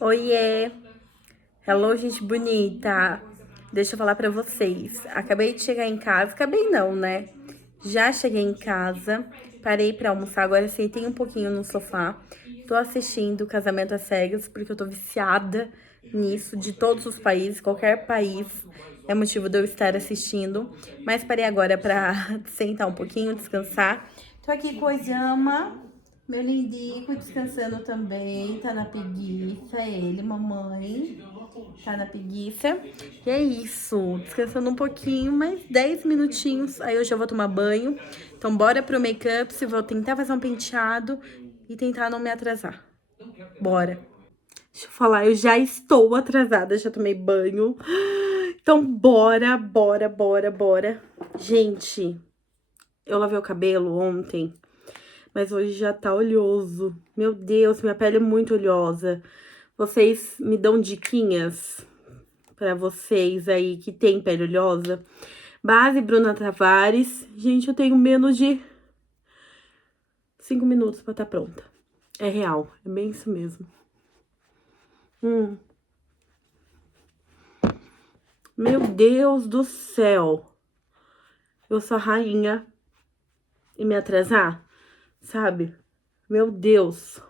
Oiê! Hello, gente bonita! Deixa eu falar pra vocês. Acabei de chegar em casa. Acabei não, né? Já cheguei em casa. Parei pra almoçar. Agora sentei um pouquinho no sofá. Tô assistindo Casamento às Cegas, porque eu tô viciada nisso, de todos os países. Qualquer país é motivo de eu estar assistindo. Mas parei agora pra sentar um pouquinho, descansar. Tô aqui com o Osama. Meu lindico descansando também, tá na preguiça, ele, mamãe, tá na preguiça. E é isso, descansando um pouquinho, mais 10 minutinhos, aí eu já vou tomar banho. Então bora pro make-up, se vou tentar fazer um penteado e tentar não me atrasar. Bora. Deixa eu falar, eu já estou atrasada, já tomei banho. Então bora. Gente, eu lavei o cabelo ontem. Mas hoje já tá oleoso. Meu Deus, minha pele é muito oleosa. Vocês me dão diquinhas pra vocês aí que tem pele oleosa? Base Bruna Tavares. Gente, eu tenho menos de 5 minutos pra tá pronta. É real, é bem isso mesmo. Meu Deus do céu. Eu sou a rainha e me atrasar, sabe? Meu Deus.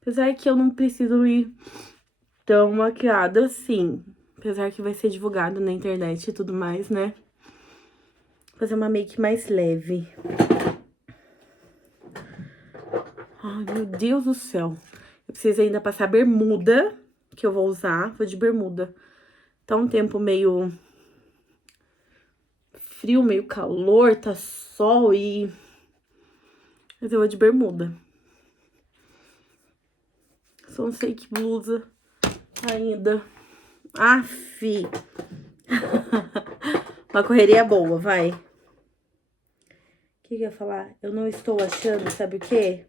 Apesar que eu não preciso ir tão maquiada assim. Apesar que vai ser divulgado na internet e tudo mais, né? Fazer uma make mais leve. Ai, meu Deus do céu. Eu preciso ainda passar bermuda, que eu vou usar. Vou de bermuda. Tá um tempo meio frio, meio calor, tá sol e... Mas eu vou de bermuda. Só não sei que blusa ainda. Aff. Uma correria boa, vai. O que eu ia falar? Eu não estou achando, sabe o quê?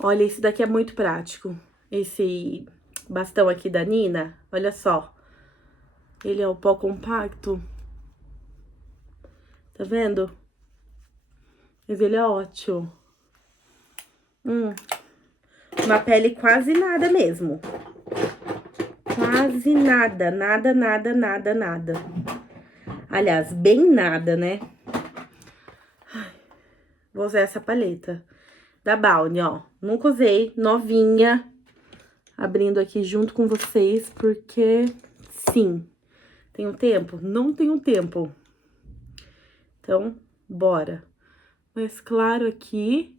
Olha, esse daqui é muito prático. Esse bastão aqui da Nina, olha só. Ele é o pó compacto. Tá vendo? Mas ele é ótimo. Uma pele quase nada mesmo. Quase nada, nada. Aliás, bem nada, né? Vou usar essa paleta da Balne, ó. Nunca usei, novinha. Abrindo aqui junto com vocês, porque sim. Tenho tempo? Não tenho tempo. Então, bora. Mais claro aqui.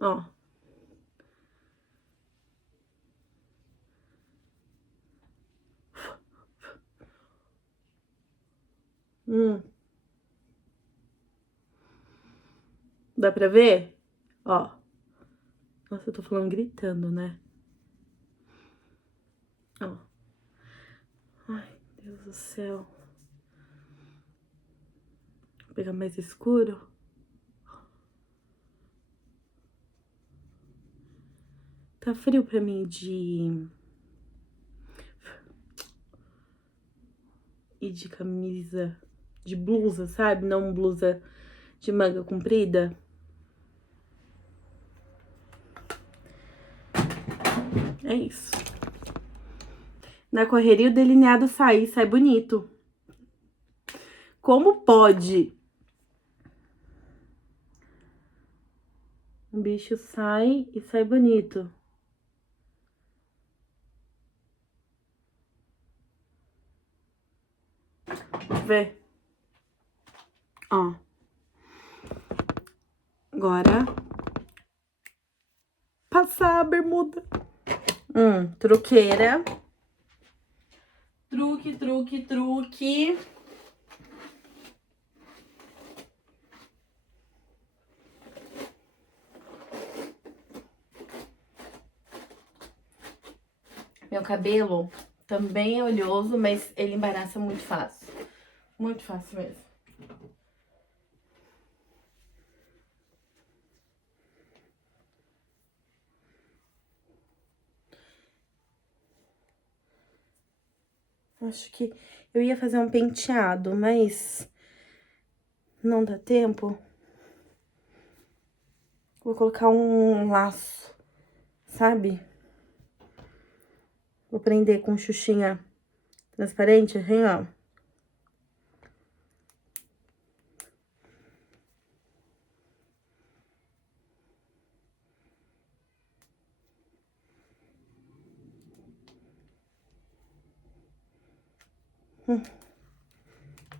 Ó. Dá pra ver? Ó. Nossa, eu tô falando gritando, né? Ó. Ai, Deus do céu. Vou pegar mais escuro. Tá frio pra mim de... E de camisa, de blusa, sabe? Não blusa de manga comprida. É isso. Na correria o delineado sai bonito. Como pode? O bicho sai e sai bonito. Vê. Ó. Agora, passar a bermuda. Truqueira. Truque. Meu cabelo também é oleoso, mas ele embaraça muito fácil. Muito fácil mesmo. Acho que eu ia fazer um penteado, mas não dá tempo. Vou colocar um laço, sabe? Vou prender com xuxinha transparente, assim, ó.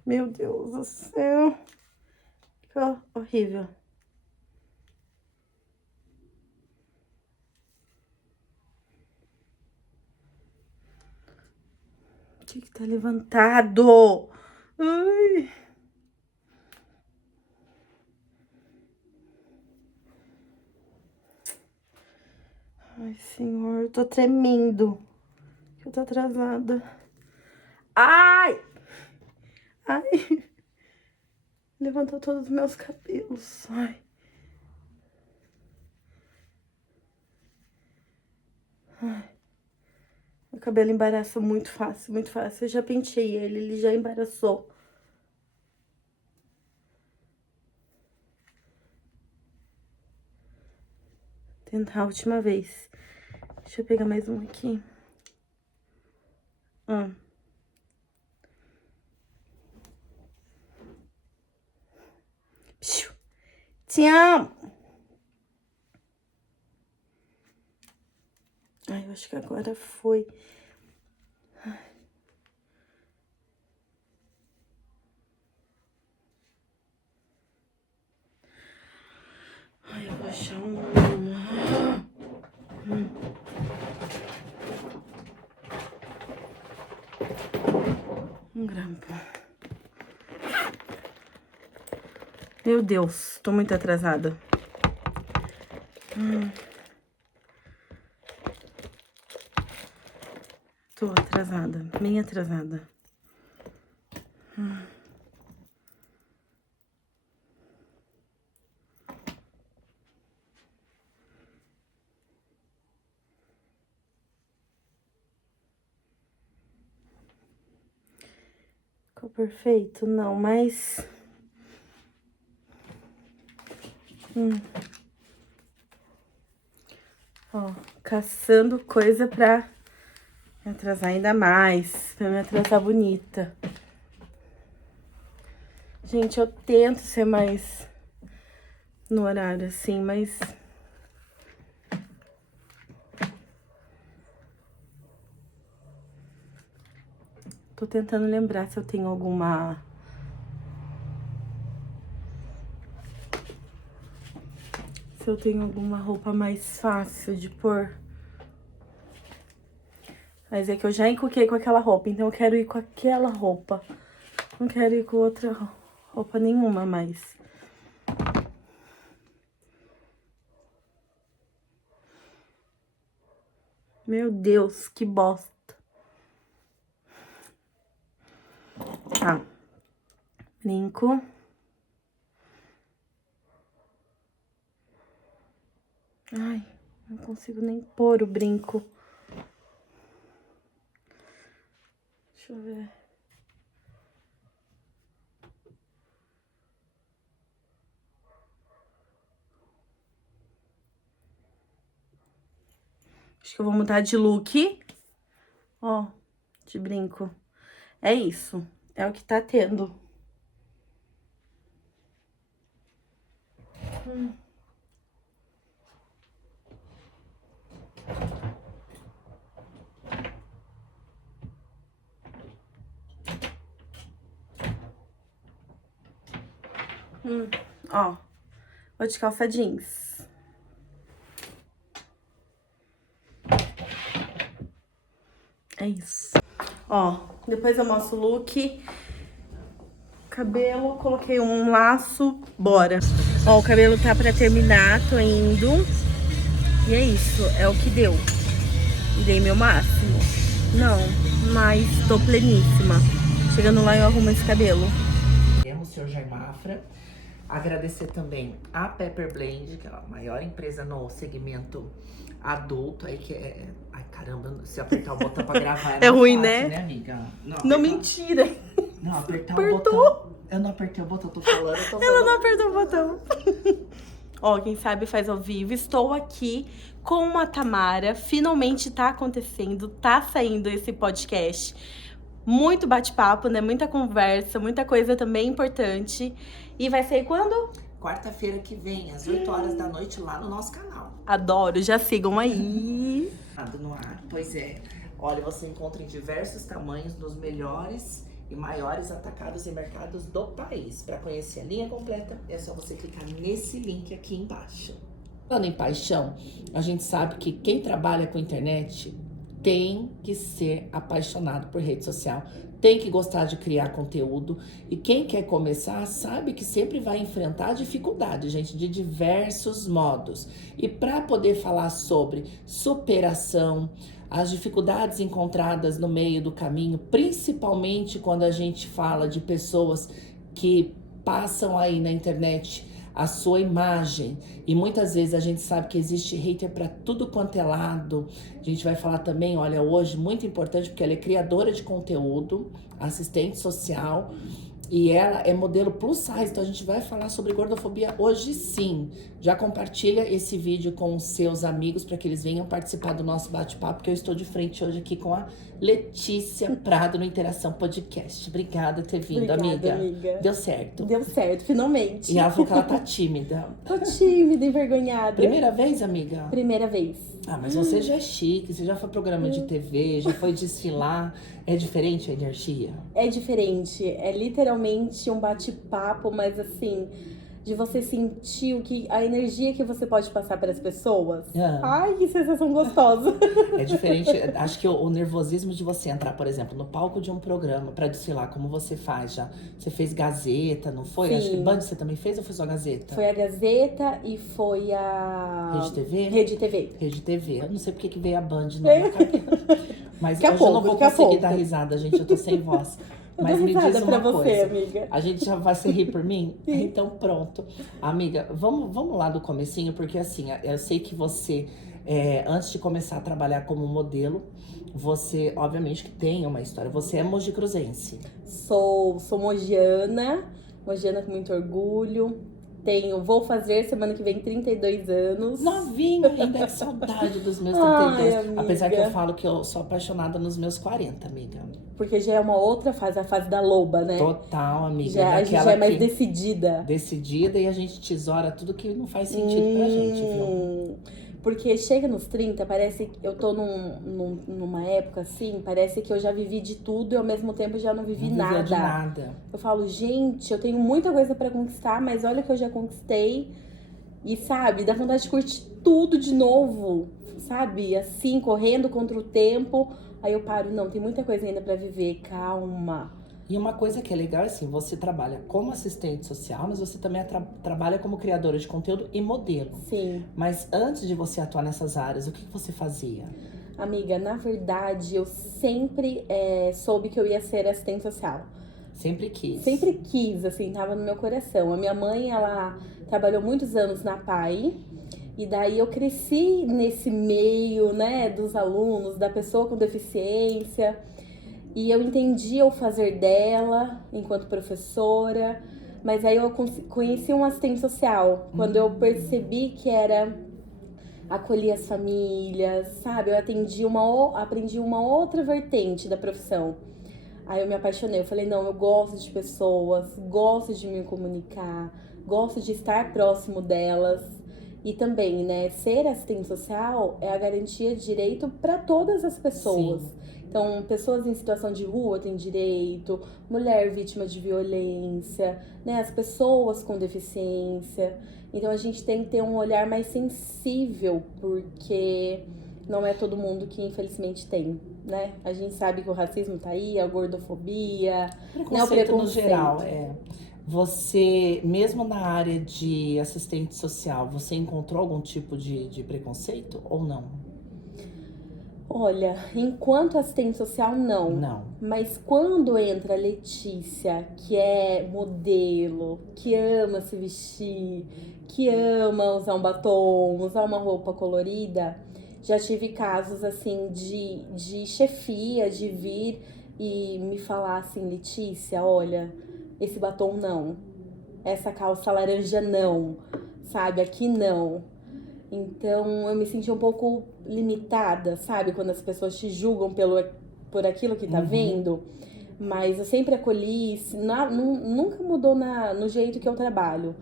Meu Deus do céu. Ficou horrível. O que tá levantado? Ai. Ai, senhor, eu tô tremendo. Eu tô atrasada. Ai! Ai! Levantou todos os meus cabelos. Ai. Ai. Meu cabelo embaraça muito fácil, muito fácil. Eu já penteei ele já embaraçou. Tentar a última vez. Deixa eu pegar mais um aqui. Te amo! Ai, eu acho que agora foi. Ai, eu vou achar um grampo. Meu Deus, tô muito atrasada. Tô atrasada, bem atrasada. Ficou perfeito? Não, mas... Ó, caçando coisa pra me atrasar ainda mais, pra me atrasar bonita. Gente, eu tento ser mais no horário, assim, mas... Tô tentando lembrar se eu tenho alguma... Se eu tenho alguma roupa mais fácil de pôr. Mas é que eu já encuquei com aquela roupa, então eu quero ir com aquela roupa. Não quero ir com outra roupa nenhuma mais. Meu Deus, que bosta. Tá. Brinco. Ai, não consigo nem pôr o brinco. Deixa eu ver. Acho que eu vou mudar de look. Ó, de brinco. É isso. É o que tá tendo. Ó, vou de calça jeans. É isso. Ó, depois eu mostro o look. Cabelo, coloquei um laço, bora. Ó, o cabelo tá pra terminar, tô indo. E é isso, é o que deu. E dei meu máximo. Não, mas tô pleníssima. Chegando lá eu arrumo esse cabelo. O Sr. Jair Mafra. Agradecer também a Pepper Blend, que é a maior empresa no segmento adulto aí, que é... Ai, caramba, se apertar o botão pra gravar É ruim, fácil, né? Amiga? Não, mentira. Não, apertar Apertou. o botão... Eu não apertei o botão, tô falando, Ela não apertou o botão. Ó, quem sabe faz ao vivo. Estou aqui com a Tamara. Finalmente tá acontecendo, tá saindo esse podcast. Muito bate-papo, né? Muita conversa, muita coisa também importante. E vai sair quando? Quarta-feira que vem, às 8 horas da noite, lá no nosso canal. Adoro, já sigam aí. No ar. Pois é. Olha, você encontra em diversos tamanhos, nos melhores e maiores atacados e mercados do país. Para conhecer a linha completa, é só você clicar nesse link aqui embaixo. Falando em paixão, a gente sabe que quem trabalha com internet tem que ser apaixonado por rede social, tem que gostar de criar conteúdo, e quem quer começar sabe que sempre vai enfrentar dificuldades, gente, de diversos modos. E para poder falar sobre superação, as dificuldades encontradas no meio do caminho, principalmente quando a gente fala de pessoas que passam aí na internet a sua imagem, e muitas vezes a gente sabe que existe hater para tudo quanto é lado. A gente vai falar também, olha, hoje, muito importante, porque ela é criadora de conteúdo, assistente social, e ela é modelo plus size, então a gente vai falar sobre gordofobia hoje sim. Já compartilha esse vídeo com os seus amigos para que eles venham participar do nosso bate-papo, porque eu estou de frente hoje aqui com a Letícia Prado no Interação Podcast. Obrigada por ter vindo, Obrigada, amiga. Deu certo. Deu certo, finalmente. E ela falou que ela tá tímida. Tô tímida, envergonhada. Primeira vez, amiga? Primeira vez. Ah, mas você já é chique, você já foi programa de TV, já foi desfilar. É diferente a energia? É diferente, é literalmente um bate-papo, mas assim, de você sentir a energia que você pode passar para as pessoas. Ai, que sensação gostosa. É diferente, acho que o nervosismo de você entrar, por exemplo, no palco de um programa para desfilar, como você faz já. Você fez Gazeta, não foi? Sim. Acho que Band você também fez ou foi só Gazeta? Foi a Gazeta e foi a... Rede TV? Rede TV. Rede TV. Eu não sei porque que veio a Band na minha cabeça. Mas hoje eu não vou conseguir dar risada, gente, eu tô sem voz. Mas me diz uma coisa, amiga. A gente já vai se rir por mim? Então pronto. Amiga, vamos lá do comecinho, porque assim, eu sei que você, antes de começar a trabalhar como modelo, você, obviamente, que tem uma história. Você é mojicruzense. Sou mogiana com muito orgulho. Vou fazer semana que vem 32 anos. Novinho ainda, que saudade dos meus 32. Ai, apesar que eu falo que eu sou apaixonada nos meus 40, amiga. Porque já é uma outra fase, a fase da loba, né? Total, amiga. A gente já é mais decidida. Decidida, e a gente tesoura tudo que não faz sentido pra gente, viu? Porque chega nos 30, parece que eu tô numa época assim, parece que eu já vivi de tudo e ao mesmo tempo já não vivi nada. De nada. Eu falo, gente, eu tenho muita coisa pra conquistar, mas olha o que eu já conquistei. E sabe, dá vontade de curtir tudo de novo, sabe? Assim, correndo contra o tempo. Aí eu paro, não, tem muita coisa ainda pra viver, calma. E uma coisa que é legal é assim, você trabalha como assistente social, mas você também trabalha como criadora de conteúdo e modelo. Sim. Mas antes de você atuar nessas áreas, o que você fazia? Amiga, na verdade, eu sempre soube que eu ia ser assistente social. Sempre quis? Sempre quis, assim, tava no meu coração. A minha mãe, ela trabalhou muitos anos na PAI. E daí eu cresci nesse meio, né, dos alunos, da pessoa com deficiência. E eu entendia o fazer dela enquanto professora, mas aí eu conheci um assistente social, quando eu percebi que era acolher as famílias, sabe? Eu aprendi uma outra vertente da profissão. Aí eu me apaixonei, eu falei, não, eu gosto de pessoas, gosto de me comunicar, gosto de estar próximo delas. E também, né, ser assistente social é a garantia de direito para todas as pessoas. Sim. Então, pessoas em situação de rua têm direito, mulher vítima de violência, né, as pessoas com deficiência. Então, a gente tem que ter um olhar mais sensível, porque não é todo mundo que, infelizmente, tem, né? A gente sabe que o racismo tá aí, a gordofobia, né, o preconceito. No geral, Você, mesmo na área de assistente social, você encontrou algum tipo de preconceito ou não? Olha, enquanto assistente social, não. Não. Mas quando entra a Letícia, que é modelo, que ama se vestir, que ama usar um batom, usar uma roupa colorida, já tive casos, assim, de chefia, de vir e me falar assim, Letícia, olha, esse batom não, essa calça laranja não, sabe? Aqui não. Então, eu me senti um pouco limitada, sabe? Quando as pessoas te julgam por aquilo que tá vendo. Mas eu sempre acolhi, nunca mudou no jeito que eu trabalho.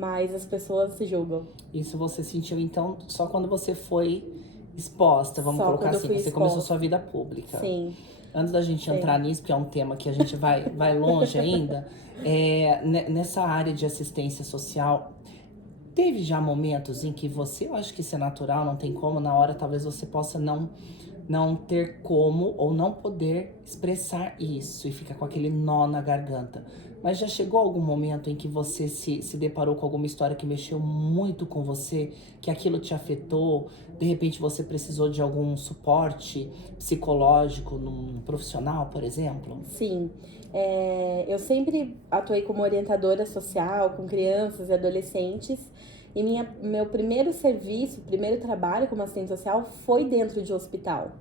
Mas as pessoas se julgam. Isso você sentiu, então, só quando você foi exposta, vamos Só colocar quando eu assim, fui você começou exposta. sua vida pública. Sim. Antes da gente entrar nisso, porque é um tema que a gente vai longe ainda, nessa área de assistência social, teve já momentos em que você, eu acho que isso é natural, não tem como, na hora talvez você possa não ter como ou não poder expressar isso e fica com aquele nó na garganta. Mas já chegou algum momento em que você se deparou com alguma história que mexeu muito com você, que aquilo te afetou, de repente você precisou de algum suporte psicológico num profissional, por exemplo? Sim. Eu sempre atuei como orientadora social com crianças e adolescentes. E meu primeiro serviço, primeiro trabalho como assistente social foi dentro de hospital.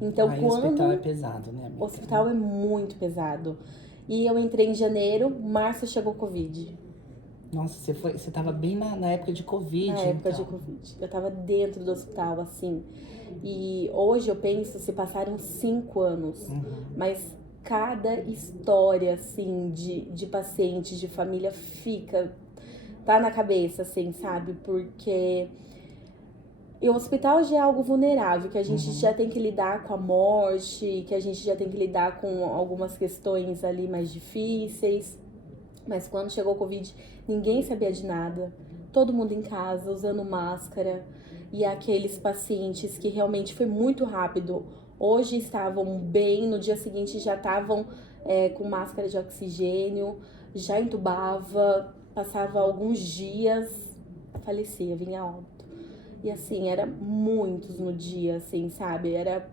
Então, Aí o hospital é pesado, né, amiga? O hospital é muito pesado. E eu entrei em janeiro, março chegou o Covid. Nossa, você tava bem na época de Covid, Na época de então. Covid. Eu tava dentro do hospital, assim. E hoje eu penso, se passaram 5 anos. Mas cada história, assim, de paciente, de família tá na cabeça, assim, sabe? Porque o hospital já é algo vulnerável, que a gente já tem que lidar com a morte, que a gente já tem que lidar com algumas questões ali mais difíceis. Mas quando chegou o Covid, ninguém sabia de nada. Todo mundo em casa, usando máscara. E aqueles pacientes que realmente foi muito rápido. Hoje estavam bem, no dia seguinte já estavam com máscara de oxigênio, já entubava, passava alguns dias, falecia, vinha a óbito. E assim, era muitos no dia, assim, sabe? Era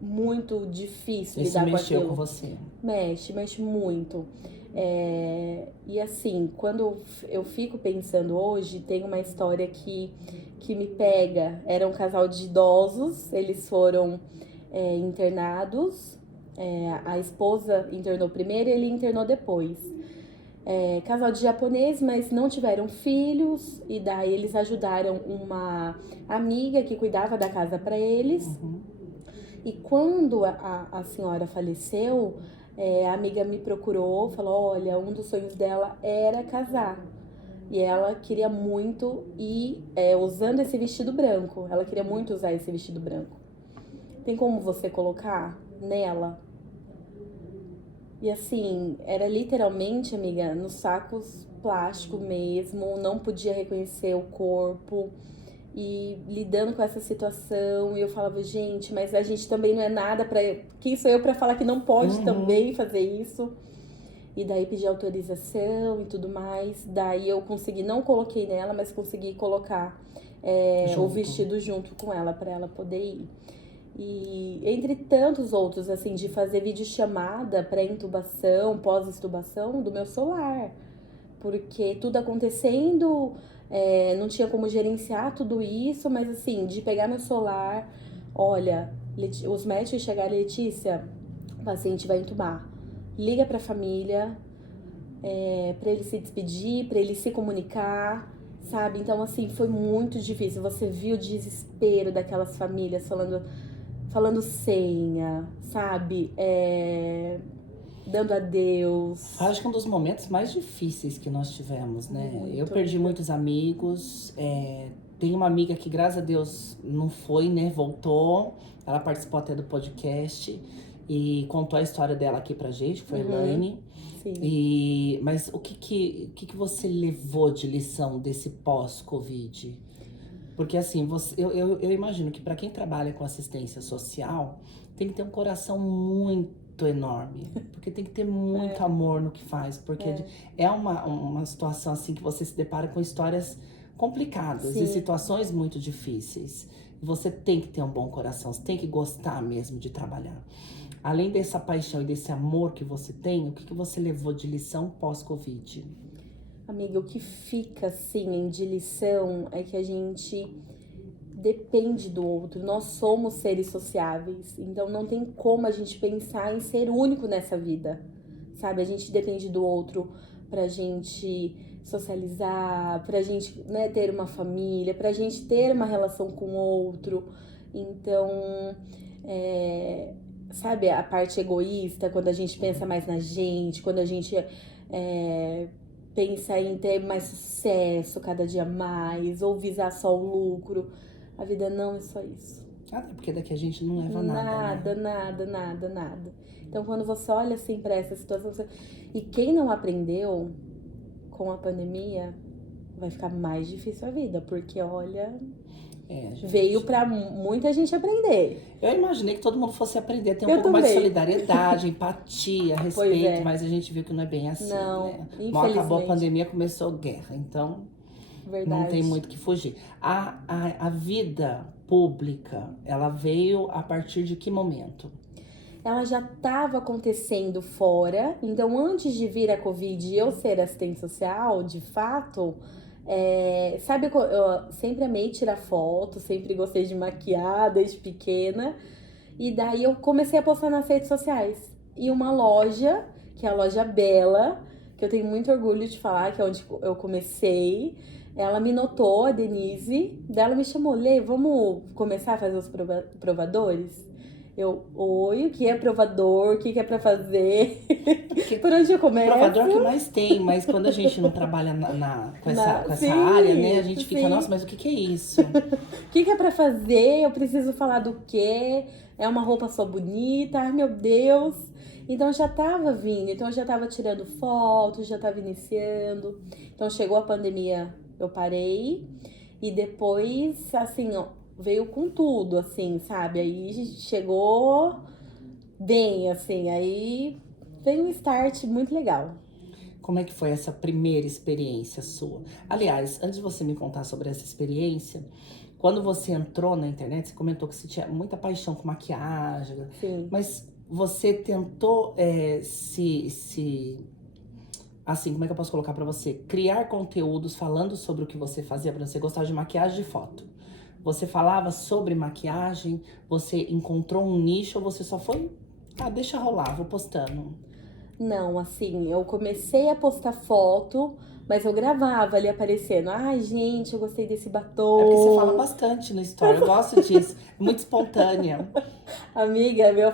muito difícil lidar com aquilo. Isso mexeu com você? Mexe muito. E assim, quando eu fico pensando hoje, tem uma história que me pega. Era um casal de idosos, eles foram internados. A esposa internou primeiro e ele internou depois. Casal de japonês, mas não tiveram filhos, e daí eles ajudaram uma amiga que cuidava da casa para eles. E quando a senhora faleceu, a amiga me procurou, falou: olha, um dos sonhos dela era casar. E ela queria muito ir usando esse vestido branco. Ela queria muito usar esse vestido branco. Tem como você colocar nela? E assim, era literalmente, amiga, nos sacos plástico mesmo, não podia reconhecer o corpo. E lidando com essa situação, e eu falava, gente, mas a gente também não é nada pra... Quem sou eu pra falar que não pode também fazer isso? E daí pedi autorização e tudo mais. Daí eu consegui, não coloquei nela, mas consegui colocar o vestido junto com ela, pra ela poder ir. E entre tantos outros, assim, de fazer videochamada pré-intubação, pós-intubação do meu celular. Porque tudo acontecendo, não tinha como gerenciar tudo isso, mas assim, de pegar meu celular, olha, os médicos chegaram, Letícia, o paciente vai intubar. Liga pra família, pra ele se despedir, pra ele se comunicar, sabe? Então, assim, foi muito difícil. Você viu o desespero daquelas famílias falando senha, sabe? Dando adeus. Acho que é um dos momentos mais difíceis que nós tivemos, né? Muito. Eu perdi muitos amigos. Tem uma amiga que, graças a Deus, não foi, né? Voltou. Ela participou até do podcast e contou a história dela aqui pra gente, que foi a Elaine. Sim. Mas o que você levou de lição desse pós-Covid? Porque assim, eu imagino que para quem trabalha com assistência social, tem que ter um coração muito enorme. Porque tem que ter muito amor no que faz. Porque é uma situação assim que você se depara com histórias complicadas e situações muito difíceis. E você tem que ter um bom coração, você tem que gostar mesmo de trabalhar. Além dessa paixão e desse amor que você tem, o que você levou de lição pós-Covid? Amiga, o que fica, assim, de lição é que a gente depende do outro. Nós somos seres sociáveis, então não tem como a gente pensar em ser único nessa vida, sabe? A gente depende do outro pra gente socializar, pra gente, né, ter uma família, pra gente ter uma relação com o outro. Então, sabe, a parte egoísta, quando a gente pensa mais na gente, quando a gente pensa em ter mais sucesso cada dia mais, ou visar só o lucro. A vida não é só isso. Até porque daqui a gente não leva nada, né? Nada. Então, quando você olha assim pra essa situação, e quem não aprendeu com a pandemia, vai ficar mais difícil a vida, porque olha, veio pra muita gente aprender. Eu imaginei que todo mundo fosse aprender a ter um Eu pouco mais de também. solidariedade, empatia, respeito, é. mas a gente viu que não é bem assim, Não, né? Mal infelizmente. acabou a pandemia, começou guerra, então Verdade. não tem muito o que fugir. A vida pública, ela veio a partir de que momento? Ela já estava acontecendo fora, então antes de vir a Covid e eu ser assistente social, de fato, sabe, eu sempre amei tirar foto, sempre gostei de maquiar desde pequena, e daí eu comecei a postar nas redes sociais. E uma loja, que é a Loja Bela, que eu tenho muito orgulho de falar, que é onde eu comecei, ela me notou, a Denise, dela me chamou, Lê, vamos começar a fazer os provadores? Eu, oi, o que é provador? O que é pra fazer? Por onde eu começo? Provador que mais tem, mas quando a gente não trabalha com essa Sim, área, né? A gente fica, sim. nossa, mas o que é isso? O que é pra fazer? Eu preciso falar do quê? É uma roupa só bonita? Ai, meu Deus! Então já tava vindo, então eu já tava tirando fotos, já tava iniciando. Então chegou a pandemia, eu parei. E depois, assim, ó, veio com tudo, assim, sabe? Aí chegou bem, assim, aí veio um start muito legal. Como é que foi essa primeira experiência sua? Aliás, antes de você me contar sobre essa experiência, quando você entrou na internet, você comentou que você tinha muita paixão com maquiagem. Sim. Mas você tentou assim, como é que eu posso colocar pra você? Criar conteúdos falando sobre o que você fazia, pra você gostar de maquiagem, de foto. Você falava sobre maquiagem, você encontrou um nicho ou você só foi, deixa rolar, vou postando? Não, assim, eu comecei a postar foto, mas eu gravava ali aparecendo. Ai, gente, eu gostei desse batom. É porque você fala bastante no story, eu gosto disso, é muito espontânea. Amiga, eu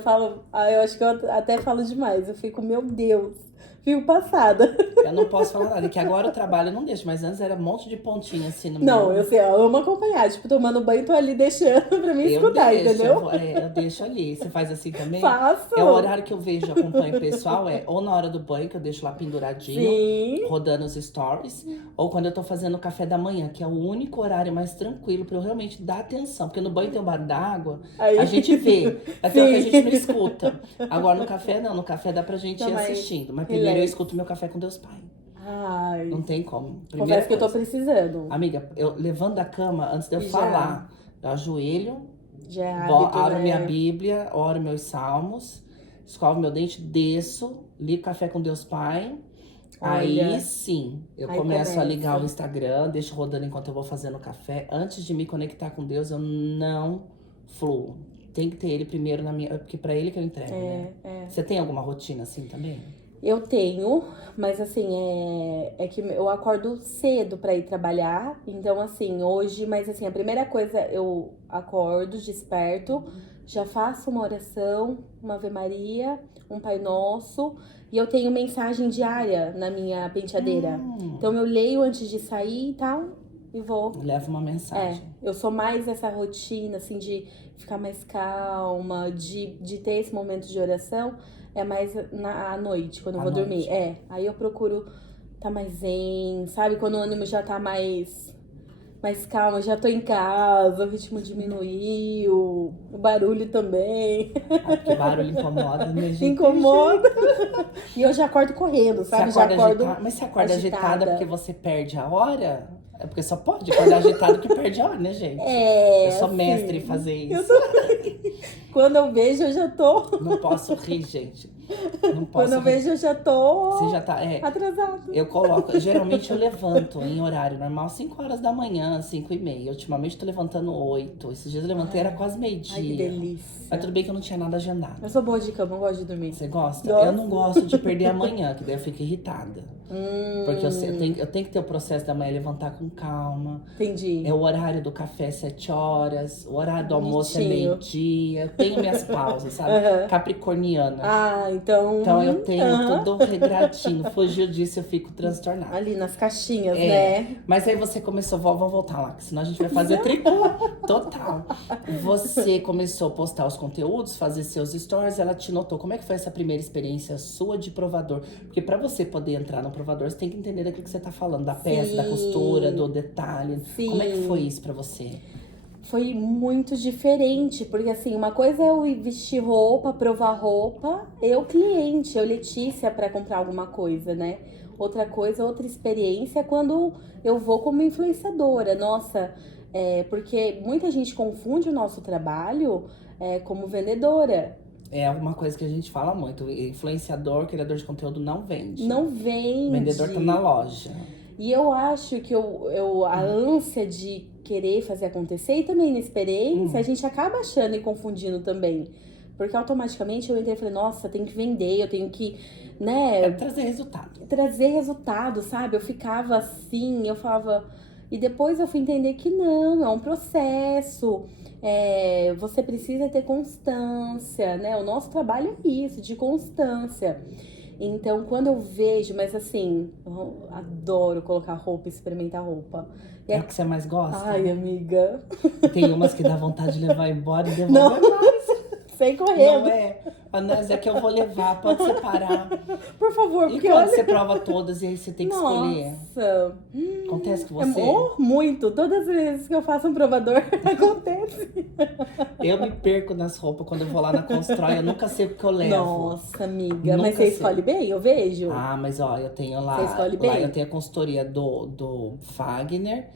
acho que eu até falo demais. Eu fico, meu Deus, fico passada. Eu não posso falar nada, que agora o trabalho eu não deixo, mas antes era um monte de pontinha assim no meu. Não, eu sei, eu amo acompanhar. Tipo, tomando banho, tô ali deixando pra mim escutar, entendeu? Eu deixo ali. Você faz assim também? Faço. É o horário que eu vejo, acompanho o pessoal, ou na hora do banho, que eu deixo lá penduradinho, Sim. rodando os stories, ou quando eu tô fazendo o café da manhã, que é o único horário mais tranquilo pra eu realmente dar atenção. Porque no banho tem um barulho da água, Aí... a gente vê, até o que a Sim. gente não escuta. Agora no café não, no café dá pra gente ir Não, mas assistindo. Mas primeiro eu relax. escuto meu café com Deus Pai. Ai, Não tem como. Primeira confesso que eu tô coisa. precisando. Amiga, eu levanto da cama, antes de eu Já. falar, eu ajoelho, Já é hábito, abro né? minha Bíblia, oro meus salmos, escovo meu dente, desço, ligo café com Deus Pai. Olha. Aí sim, eu Aí começo a começa. ligar o Instagram, deixo rodando enquanto eu vou fazendo café. Antes de me conectar com Deus, eu não fluo. Tem que ter ele primeiro na minha... Porque pra ele que eu entrego, né? Você tem alguma rotina assim também? Eu tenho, mas assim, é que eu acordo cedo pra ir trabalhar. Então, assim, hoje, mas assim, a primeira coisa, eu acordo, desperto, já faço uma oração, uma Ave Maria, um Pai Nosso, e eu tenho mensagem diária na minha penteadeira. Então, eu leio antes de sair e tal, e vou. Leva uma mensagem. Eu sou mais essa rotina, assim, de ficar mais calma, de ter esse momento de oração. É mais à noite, quando eu vou dormir. Aí eu procuro tá mais zen, sabe? Quando o ânimo já tá mais calmo, já tô em casa, o ritmo diminuiu, o barulho também. Porque barulho incomoda, né, gente? Incomoda. E eu já acordo correndo, sabe? Você acorda mas você acorda agitada porque você perde a hora? É porque só pode acordar agitado que perde a hora, né, gente? Eu sou mestre em fazer isso. Quando eu vejo, eu já tô... Não posso rir, gente. Não posso Quando eu vejo, eu já tô Você já tá, atrasada. Eu coloco, geralmente eu levanto em horário normal, 5 horas da manhã, 5h30. Ultimamente eu tô levantando 8. Esses dias eu levantei, era quase meio-dia. Ai, que delícia. Mas tudo bem que eu não tinha nada agendado. Eu sou boa de cama, eu gosto de dormir. Você gosta? Gosto. Eu não gosto de perder a manhã, que daí eu fico irritada. Porque eu tenho que ter o processo da manhã levantar com calma. Entendi. É o horário do café 7 horas, o horário do almoço é Bonitinho. meio-dia. Eu tenho minhas pausas, sabe? Aham. Capricorniana. Ah, então. Então eu tenho Aham. tudo regradinho. Fugiu disso, eu fico transtornada. Ali nas caixinhas, É, né? mas aí você começou, vamos voltar lá, que senão a gente vai fazer tricô. Total. Você começou a postar os conteúdos, fazer seus stories, ela te notou. Como é que foi essa primeira experiência sua de provador? Porque pra você poder entrar no provador, você tem que entender daquilo que você tá falando, da peça, da costura, do detalhe. Sim. Como é que foi isso pra você? Foi muito diferente, porque assim, uma coisa é eu ir vestir roupa, provar roupa, eu cliente, eu Letícia pra comprar alguma coisa, né? Outra coisa, outra experiência é quando eu vou como influenciadora. Nossa, porque muita gente confunde o nosso trabalho como vendedora. É uma coisa que a gente fala muito. Influenciador, criador de conteúdo não vende. Não vende. Vendedor tá na loja. E eu acho que a ânsia de querer fazer acontecer e também inexperiência, a gente acaba achando e confundindo também. Porque automaticamente eu entrei e falei, nossa, tem que vender, eu tenho que, né? É trazer resultado. Trazer resultado, sabe? Eu ficava assim, eu falava. E depois eu fui entender que não, é um processo. Você precisa ter constância, né? O nosso trabalho é isso, de constância. Então, quando eu vejo, mas assim, eu adoro colocar roupa, experimentar roupa. É o que você mais gosta? Ai, amiga. Tem umas que dá vontade de levar embora e Não. devolver mais. Sem correr. Não é? Mas é que eu vou levar, pode separar. Por favor, E porque quando olha. você prova todas e aí você tem que escolher? Nossa. Acontece com você? Muito. Todas as vezes que eu faço um provador, acontece. Eu me perco nas roupas quando eu vou lá na Constrói, eu nunca sei o que eu levo. Nossa, amiga. Nunca Mas você sei. escolhe bem? Eu vejo. Ah, mas ó, eu tenho lá. Você escolhe Lá bem? eu tenho a consultoria do Fagner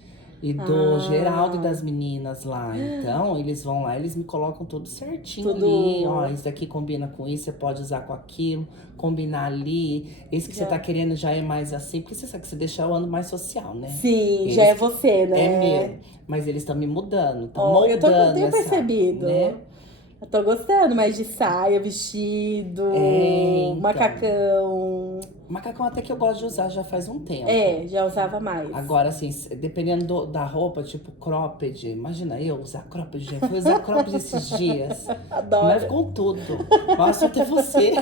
e do Geraldo e das meninas lá. Então, eles vão lá, eles me colocam tudo certinho Tudo. ali. Ó, isso daqui combina com isso, você pode usar com aquilo, combinar ali. Esse que você tá querendo já é mais assim, porque você sabe que você deixa o ano mais social, né? Sim, Eles já é você, né? É meu. Mas eles estão me mudando, estão Ó, moldando eu tenho essa, percebido. né? Eu tô gostando mais de saia, vestido, Então. macacão. Macacão até que eu gosto de usar já faz um tempo. Já usava mais. Agora, assim, dependendo da roupa, tipo cropped, imagina eu usar cropped, gente. Fui usar cropped esses dias. Adoro. Mas com tudo. O assunto é você.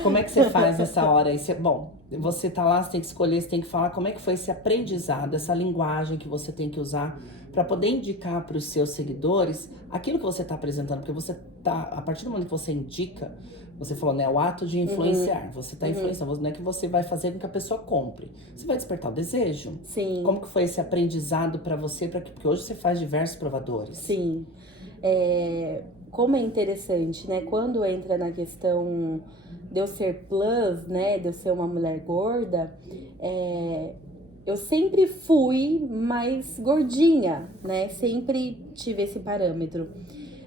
Como é que você faz nessa hora aí? Bom, você tá lá, você tem que escolher, você tem que falar como é que foi esse aprendizado, essa linguagem que você tem que usar para poder indicar para os seus seguidores aquilo que você tá apresentando. Porque você tá, a partir do momento que você indica, você falou, né? O ato de influenciar. Você tá influenciando, não é que você vai fazer com que a pessoa compre. Você vai despertar o desejo. Sim. Como que foi esse aprendizado para você? Porque hoje você faz diversos provadores. Sim. Como é interessante, né? Quando entra na questão de eu ser plus, né? De eu ser uma mulher gorda, eu sempre fui mais gordinha, né? Sempre tive esse parâmetro.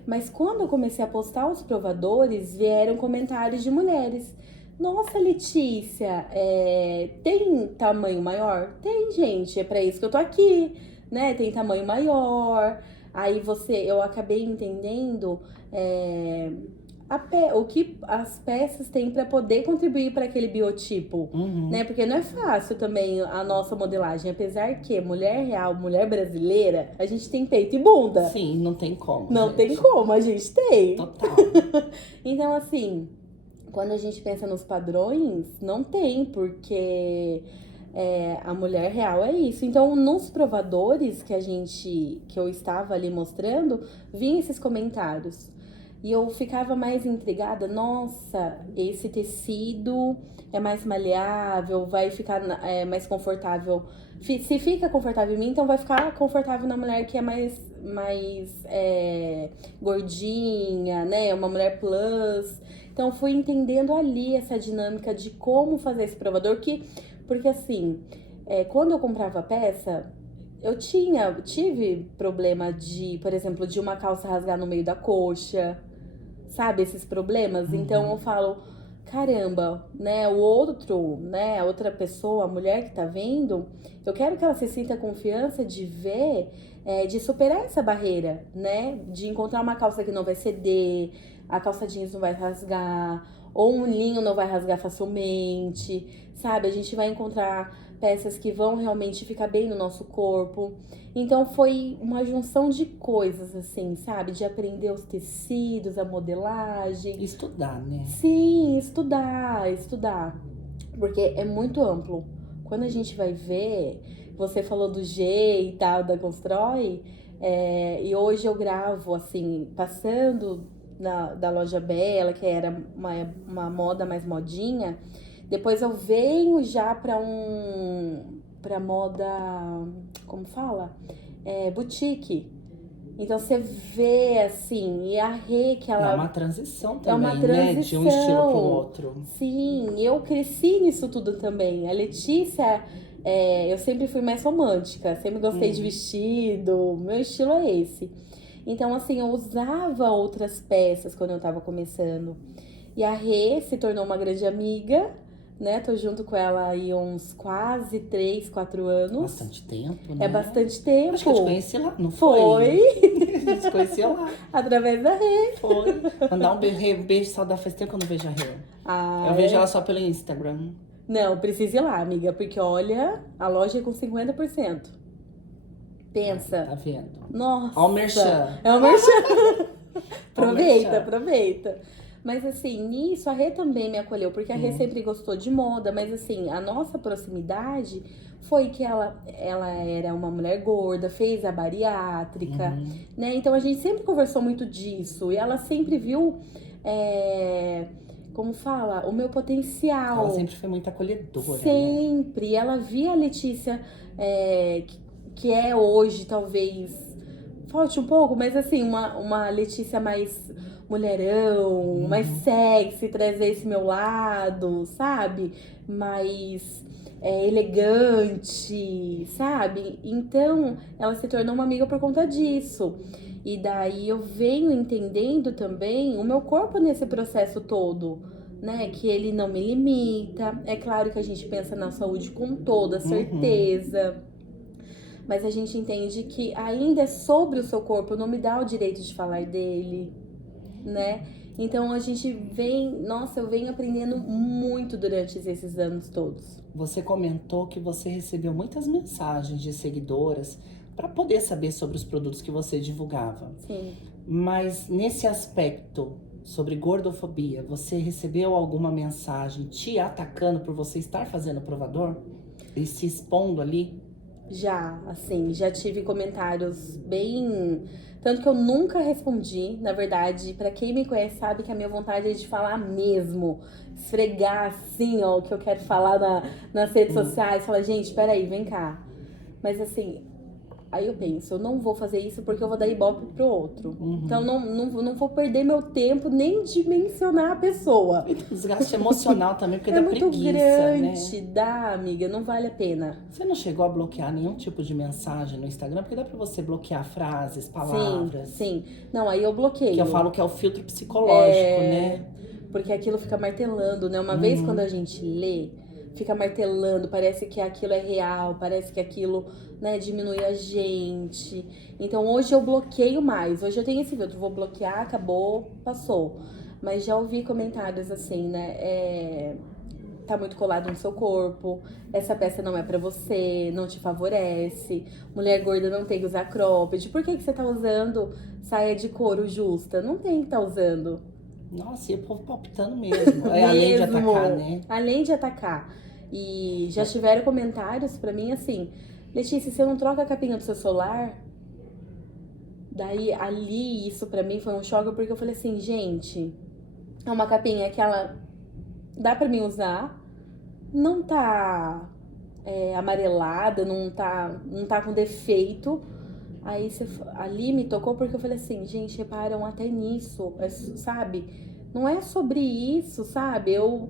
Mas quando eu comecei a postar os provadores, vieram comentários de mulheres. Nossa, Letícia, tem tamanho maior? Tem, gente, é pra isso que eu tô aqui, né? Tem tamanho maior. Aí eu acabei entendendo o que as peças têm para poder contribuir para aquele biotipo, né? Porque não é fácil também a nossa modelagem, apesar que mulher real, mulher brasileira, a gente tem peito e bunda. Sim, não tem como. Não gente. tem como, a gente tem. Total. Então, assim, quando a gente pensa nos padrões, não tem, porque a mulher real é isso. Então, nos provadores que eu estava ali mostrando, vinha esses comentários. E eu ficava mais intrigada, nossa, esse tecido é mais maleável, vai ficar mais confortável. Se fica confortável em mim, então vai ficar confortável na mulher que é mais gordinha, né? Uma mulher plus. Então, fui entendendo ali essa dinâmica de como fazer esse provador, porque assim, quando eu comprava peça, eu tive problema por exemplo, de uma calça rasgar no meio da coxa, sabe, esses problemas. Então eu falo, caramba, né, o outro, né, a outra pessoa, a mulher que tá vendo, eu quero que ela se sinta confiança de ver, de superar essa barreira, né, de encontrar uma calça que não vai ceder, a calça jeans não vai rasgar, ou um linho não vai rasgar facilmente, sabe? A gente vai encontrar peças que vão realmente ficar bem no nosso corpo. Então foi uma junção de coisas, assim, sabe? De aprender os tecidos, a modelagem. Estudar, né? Sim, estudar. Porque é muito amplo. Quando a gente vai ver, você falou do G e tal, da Constrói, e hoje eu gravo, assim, passando da loja Bela, que era uma moda mais modinha, depois eu venho já pra moda, como fala? Boutique. Então você vê assim, e a Rê que ela. É uma transição É uma também, né? De um estilo pro outro. Sim, eu cresci nisso tudo também. A Letícia, eu sempre fui mais romântica, sempre gostei de vestido, meu estilo é esse. Então, assim, eu usava outras peças quando eu tava começando. E a Rê se tornou uma grande amiga, né? Tô junto com ela aí uns quase 3, 4 anos. Bastante tempo, né? É bastante tempo. Acho que eu te conheci lá, não Foi? A gente se conheceu lá. Através da Rê. Foi. Mandar um beijo, saudade, faz tempo que eu não vejo a Rê. Ah, Eu vejo ela só pelo Instagram. Não, precisa ir lá, amiga, porque olha, a loja é com 50%. Pensa. Tá vendo? Nossa. Ó o merchan. É o merchan. merchan. Aproveita. Mas assim, nisso a Rê também me acolheu, porque a Rê sempre gostou de moda, mas assim, a nossa proximidade foi que ela era uma mulher gorda, fez a bariátrica, né? Então a gente sempre conversou muito disso, e ela sempre viu, como fala, o meu potencial. Ela sempre foi muito acolhedora. Sempre. Né? Ela via a Letícia, que é hoje, talvez, falte um pouco, mas assim, uma Letícia mais mulherão, mais sexy, trazer esse meu lado, sabe? Mais elegante, sabe? Então, ela se tornou uma amiga por conta disso. E daí eu venho entendendo também o meu corpo nesse processo todo, né? Que ele não me limita. É claro que a gente pensa na saúde com toda certeza. Mas a gente entende que ainda é sobre o seu corpo, não me dá o direito de falar dele, né? Então a gente eu venho aprendendo muito durante esses anos todos. Você comentou que você recebeu muitas mensagens de seguidoras para poder saber sobre os produtos que você divulgava. Sim. Mas nesse aspecto sobre gordofobia, você recebeu alguma mensagem te atacando por você estar fazendo o provador e se expondo ali? Já tive comentários bem... Tanto que eu nunca respondi, na verdade, pra quem me conhece sabe que a minha vontade é de falar mesmo. Esfregar assim, ó, o que eu quero falar nas redes sociais. Falar, gente, peraí, vem cá. Mas assim, aí eu penso, eu não vou fazer isso porque eu vou dar ibope pro outro. Então não vou perder meu tempo nem de mencionar a pessoa. E desgaste emocional também, porque dá preguiça, muito grande, né? Dá, amiga, não vale a pena. Você não chegou a bloquear nenhum tipo de mensagem no Instagram? Porque dá pra você bloquear frases, palavras. Sim. Não, aí eu bloqueio. Que eu falo que é o filtro psicológico, né? Porque aquilo fica martelando, né? Uma vez quando a gente lê, fica martelando, parece que aquilo é real, parece que aquilo, né, diminui a gente. Então hoje eu bloqueio mais. Hoje eu tenho esse filtro, vou bloquear, acabou, passou. Mas já ouvi comentários assim, né? Tá muito colado no seu corpo, essa peça não é pra você, não te favorece, mulher gorda não tem que usar cropped, por que você tá usando saia de couro justa? Não tem que tá usando. Nossa, e o povo palpitando mesmo. Além de atacar, né? Além de atacar. E já tiveram comentários pra mim assim, Letícia, você não troca a capinha do seu celular? Daí ali, isso pra mim foi um choque, porque eu falei assim, gente, é uma capinha que ela dá pra mim usar, não tá amarelada, não tá com defeito. Aí ali me tocou porque eu falei assim, gente, reparam até nisso, sabe? Não é sobre isso, sabe? Eu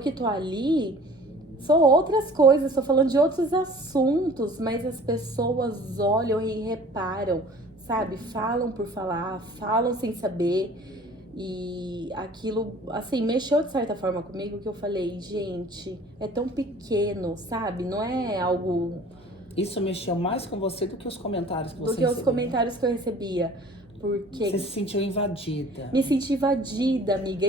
que tô ali, sou outras coisas, tô falando de outros assuntos, mas as pessoas olham e reparam, sabe? Falam por falar, falam sem saber. E aquilo, assim, mexeu de certa forma comigo, que eu falei, gente, é tão pequeno, sabe? Não é algo... Isso mexeu mais com você do que os comentários que você recebia. Do que os recebia. comentários que eu recebia. porque... Você se sentiu invadida. Me senti invadida, amiga.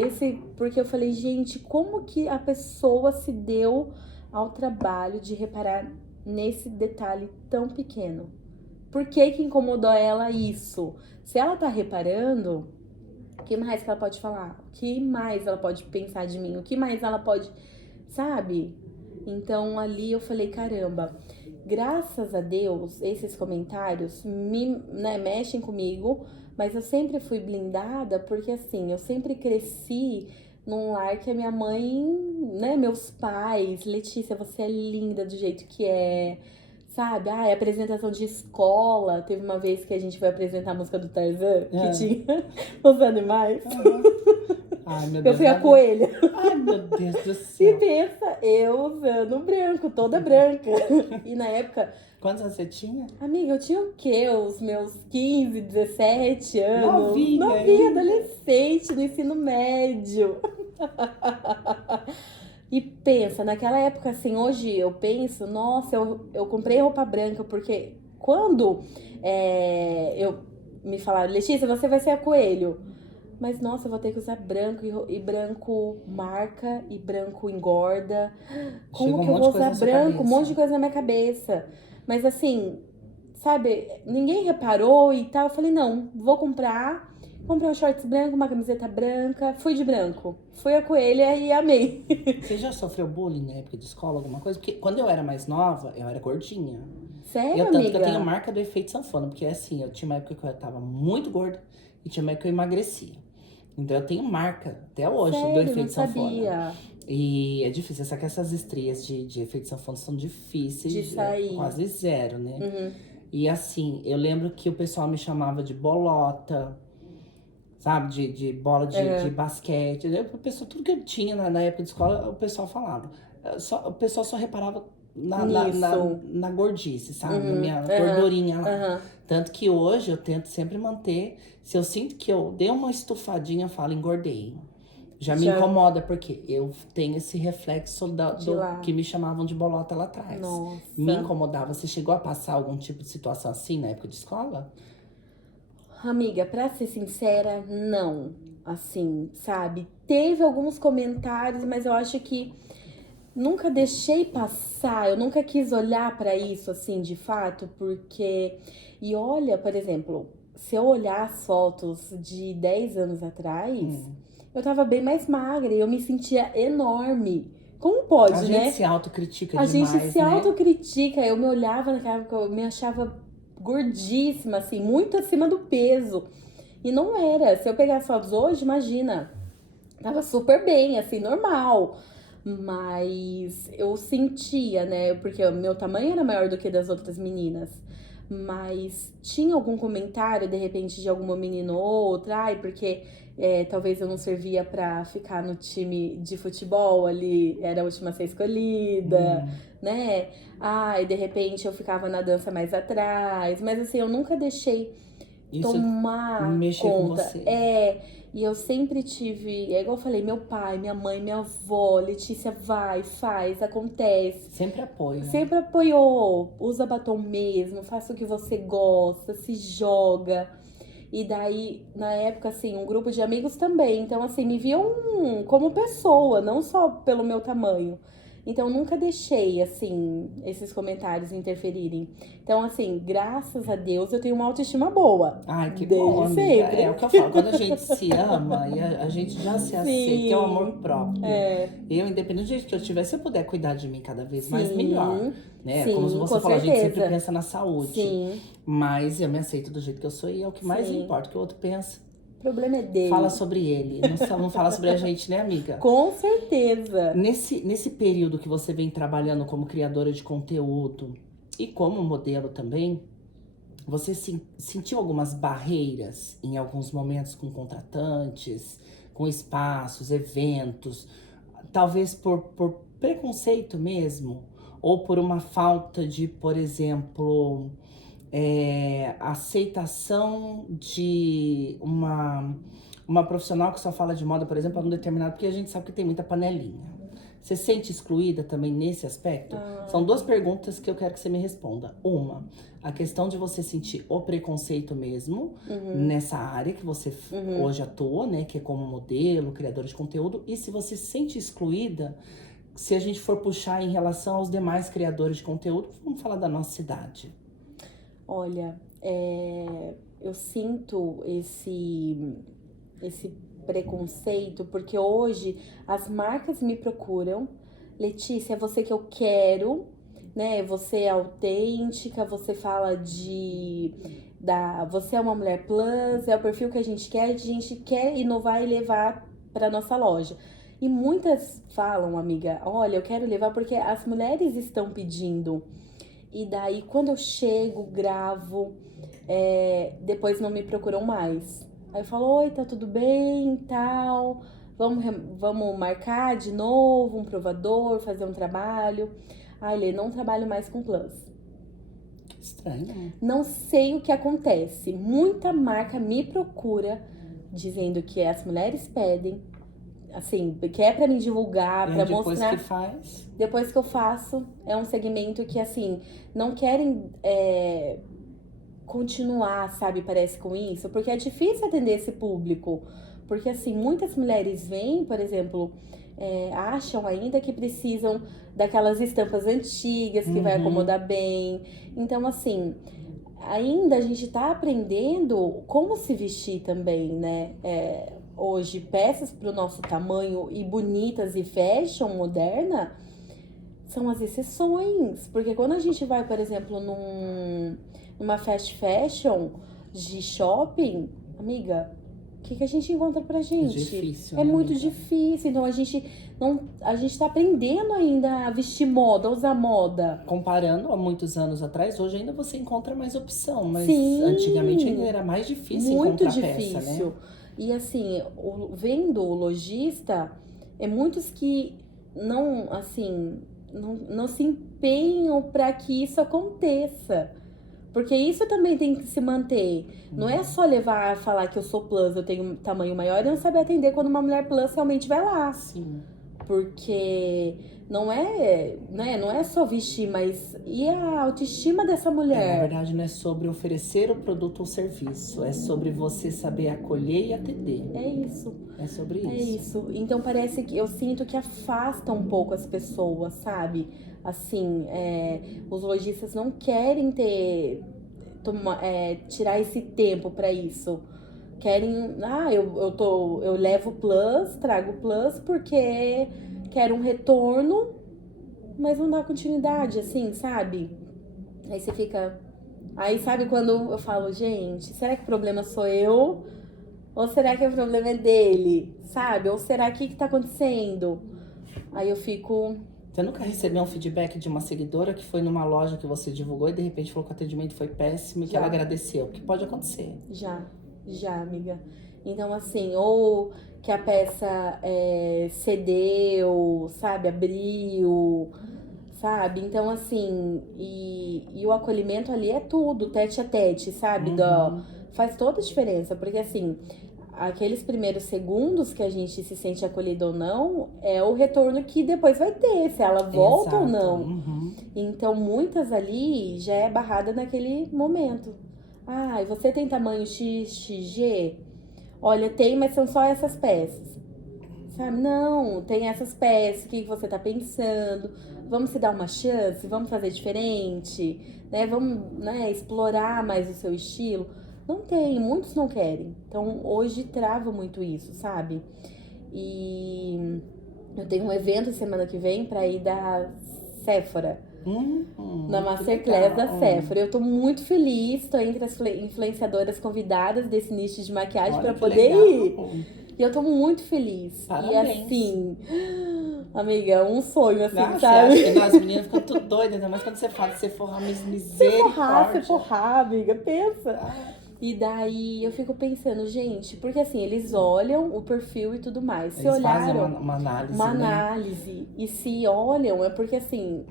Porque eu falei, gente, como que a pessoa se deu ao trabalho de reparar nesse detalhe tão pequeno? Por que que incomodou ela isso? Se ela tá reparando, o que mais que ela pode falar? O que mais ela pode pensar de mim? O que mais ela pode, sabe? Então ali eu falei, caramba, graças a Deus, esses comentários né, mexem comigo, mas eu sempre fui blindada porque assim, eu sempre cresci num lar que a minha mãe, né, meus pais, Letícia, você é linda do jeito que é. Sabe? Ah, apresentação de escola. Teve uma vez que a gente foi apresentar a música do Tarzan, que tinha os animais. Ai, meu Eu Deus. fui a coelha. Ai, meu Deus do E céu. pensa, eu usando branco, toda branca. E na época, Quantos anos você tinha? amiga, eu tinha o quê? Os meus 15, 17 anos. Novinha Novinha, ainda. adolescente, no ensino médio. E pensa, naquela época, assim, hoje eu penso, nossa, eu comprei roupa branca, porque quando eu me falaram, Letícia, você vai ser a coelho. Mas, nossa, eu vou ter que usar branco e branco marca e branco engorda. Como Chega um que eu monte vou de coisa usar na sua branco? Um cabeça. monte de coisa na minha cabeça. Mas assim, sabe, ninguém reparou e tal. Eu falei, não, vou comprar. Comprei um shorts branco, uma camiseta branca, fui de branco. Fui a coelha e amei. Você já sofreu bullying na época de escola, alguma coisa? Porque quando eu era mais nova, eu era gordinha. Sério, Tanto que eu tenho amiga? marca do efeito sanfona, porque assim, eu tinha uma época que eu tava muito gorda e tinha uma época que eu emagrecia. Então eu tenho marca até hoje do Sério, não efeito sanfona. sabia. E é difícil, só que essas estrias de efeito sanfona são De difíceis, sair. quase zero, né? Uhum. E assim, eu lembro que o pessoal me chamava de bolota, sabe? De bola de basquete. Tudo que eu tinha na época de escola, o pessoal falava. O pessoal só reparava Nisso. na gordice, sabe? Na Uhum. minha gordurinha lá. Aham. Tanto que hoje eu tento sempre manter. Se eu sinto que eu dei uma estufadinha, eu falo, engordei. Já me incomoda, porque eu tenho esse reflexo De lá. que me chamavam de bolota lá atrás. Nossa. Me incomodava. Você chegou a passar algum tipo de situação assim na época de escola? Amiga, pra ser sincera, não. Assim, sabe? Teve alguns comentários, mas eu acho que nunca deixei passar, eu nunca quis olhar pra isso, assim, de fato, porque. E olha, por exemplo, se eu olhar as fotos de 10 anos atrás, eu tava bem mais magra e eu me sentia enorme. Como pode, A né? gente se autocritica A demais, gente se né? autocritica. Eu me olhava naquela época, eu me achava gordíssima, assim, muito acima do peso. E não era. Se eu pegar as fotos hoje, imagina, tava super bem, assim, normal. Mas eu sentia, né? Porque o meu tamanho era maior do que das outras meninas. Mas tinha algum comentário, de repente, de alguma menina ou outra, ai, porque talvez eu não servia pra ficar no time de futebol ali, era a última a ser escolhida, né? Ai, de repente eu ficava na dança mais atrás. Mas assim, eu nunca deixei Isso tomar mexer com conta. você. E eu sempre tive, é igual eu falei, meu pai, minha mãe, minha avó, Letícia, vai, faz, acontece. Sempre apoio. Sempre apoiou, usa batom mesmo, faça o que você gosta, se joga. E daí, na época, assim, um grupo de amigos também. Então, assim, me viam como pessoa, não só pelo meu tamanho. Então, nunca deixei, assim, esses comentários interferirem. Então, assim, graças a Deus, eu tenho uma autoestima boa. Ai, que Desde bom, amiga. sempre. É o que eu falo, quando a gente se ama e a gente já se aceita, que é o amor próprio. Eu, independente do jeito que eu estiver, se eu puder cuidar de mim cada vez mais, melhor. Né? Sim, Como você com falou, a gente sempre certeza. pensa na saúde. Sim. Mas eu me aceito do jeito que eu sou e é o que mais Sim. importa, o que o outro pensa. O problema é dele. Fala sobre ele, não fala sobre a gente, né, amiga? Com certeza. Nesse período que você vem trabalhando como criadora de conteúdo e como modelo também, você sentiu algumas barreiras em alguns momentos com contratantes, com espaços, eventos, talvez por preconceito mesmo, ou por uma falta de, por exemplo, aceitação de uma profissional que só fala de moda, por exemplo, num determinado, porque a gente sabe que tem muita panelinha. Você se sente excluída também nesse aspecto? São 2 perguntas que eu quero que você me responda. Uma, a questão de você sentir o preconceito mesmo nessa área que você hoje atua, né? Que é como modelo, criadora de conteúdo. E se você se sente excluída, se a gente for puxar em relação aos demais criadores de conteúdo, vamos falar da nossa cidade. Olha, eu sinto esse preconceito, porque hoje as marcas me procuram. Letícia, é você que eu quero, né? Você é autêntica, você fala você é uma mulher plus, é o perfil que a gente quer inovar e levar para nossa loja. E muitas falam, amiga, olha, eu quero levar porque as mulheres estão pedindo. E daí, quando eu chego, gravo, depois não me procuram mais. Aí eu falo, oi, tá tudo bem e tal, vamos marcar de novo um provador, fazer um trabalho. Ai, Lê, não trabalho mais com plus. Que estranho. Não sei o que acontece. Muita marca me procura, dizendo que as mulheres pedem, assim, que é pra me divulgar, pra mostrar. Depois que faz? Depois que eu faço, é um segmento que, assim, não querem continuar, sabe, parece com isso, porque é difícil atender esse público. Porque, assim, muitas mulheres vêm, por exemplo, acham ainda que precisam daquelas estampas antigas, que vai acomodar bem. Então, assim, ainda a gente tá aprendendo como se vestir também, né? Hoje, peças pro nosso tamanho e bonitas e fashion moderna são as exceções. Porque quando a gente vai, por exemplo, numa fast fashion de shopping, amiga, o que a gente encontra pra gente? É difícil, é né, muito amiga? difícil. Então a gente tá aprendendo ainda a vestir moda, a usar moda. Comparando há muitos anos atrás, hoje ainda você encontra mais opção, mas Sim, antigamente ainda era mais difícil muito encontrar difícil. peça, né? E assim, vendo o lojista, muitos que não, assim, não se empenham para que isso aconteça. Porque isso também tem que se manter. Não é só levar, falar que eu sou plus, eu tenho um tamanho maior e não saber atender quando uma mulher plus realmente vai lá. Sim. Porque não é só vestir, mas e a autoestima dessa mulher? Na verdade, não é sobre oferecer o produto ou serviço, é sobre você saber acolher e atender. É isso. É sobre isso. É isso. Então parece que eu sinto que afasta um pouco as pessoas, sabe? Assim, os lojistas não querem tirar esse tempo pra isso. Querem, eu levo plus, trago plus porque quero um retorno, mas não dá continuidade, assim, sabe? Aí você fica... Aí sabe quando eu falo, gente, será que o problema sou eu? Ou será que o problema é dele? Sabe? Ou será que tá acontecendo? Aí eu fico... Você nunca recebeu um feedback de uma seguidora que foi numa loja que você divulgou e de repente falou que o atendimento foi péssimo e que ela agradeceu? Porque pode acontecer. Já, amiga. Então, assim, ou que a peça cedeu, sabe? Abriu, sabe? Então, assim, e o acolhimento ali é tudo, tete a tete, sabe? Faz toda a diferença, porque assim, aqueles primeiros segundos que a gente se sente acolhido ou não, é o retorno que depois vai ter, se ela volta ou não. Então, muitas ali já é barrada naquele momento. Ah, e você tem tamanho XXG? Olha, tem, mas são só essas peças. Sabe? Não, tem essas peças, o que você tá pensando? Vamos se dar uma chance? Vamos fazer diferente? Né? Vamos, né, explorar mais o seu estilo? Não tem, muitos não querem. Então, hoje trava muito isso, sabe? E eu tenho um evento semana que vem pra ir da Sephora. Na Masterclass da Sephora. Eu tô muito feliz, tô entre as influenciadoras convidadas desse nicho de maquiagem pra poder ir. E eu tô muito feliz. Parabéns. E assim, amiga, é um sonho, assim, Nossa, sabe? acho que as meninas ficam tudo doidas, ainda mais quando você fala de você forrar misericórdia. Se forrar, amiga, pensa. E daí eu fico pensando, gente, porque assim, eles olham o perfil e tudo mais. Se Eles fazem olharam uma análise, uma né? análise. E se olham, é porque assim,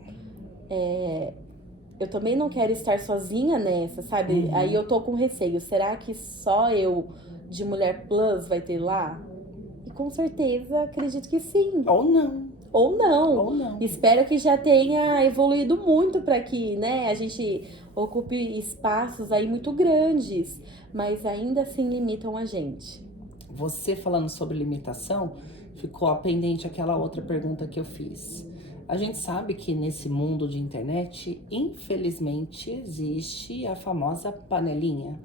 eu também não quero estar sozinha nessa, sabe? Aí eu tô com receio. Será que só eu, de mulher plus, vai ter lá? E com certeza, acredito que sim. Ou não. ou não. Ou não. Espero que já tenha evoluído muito para que, né, a gente ocupe espaços aí muito grandes, mas ainda assim limitam a gente. Você falando sobre limitação, ficou pendente aquela outra pergunta que eu fiz. A gente sabe que nesse mundo de internet, infelizmente, existe a famosa panelinha.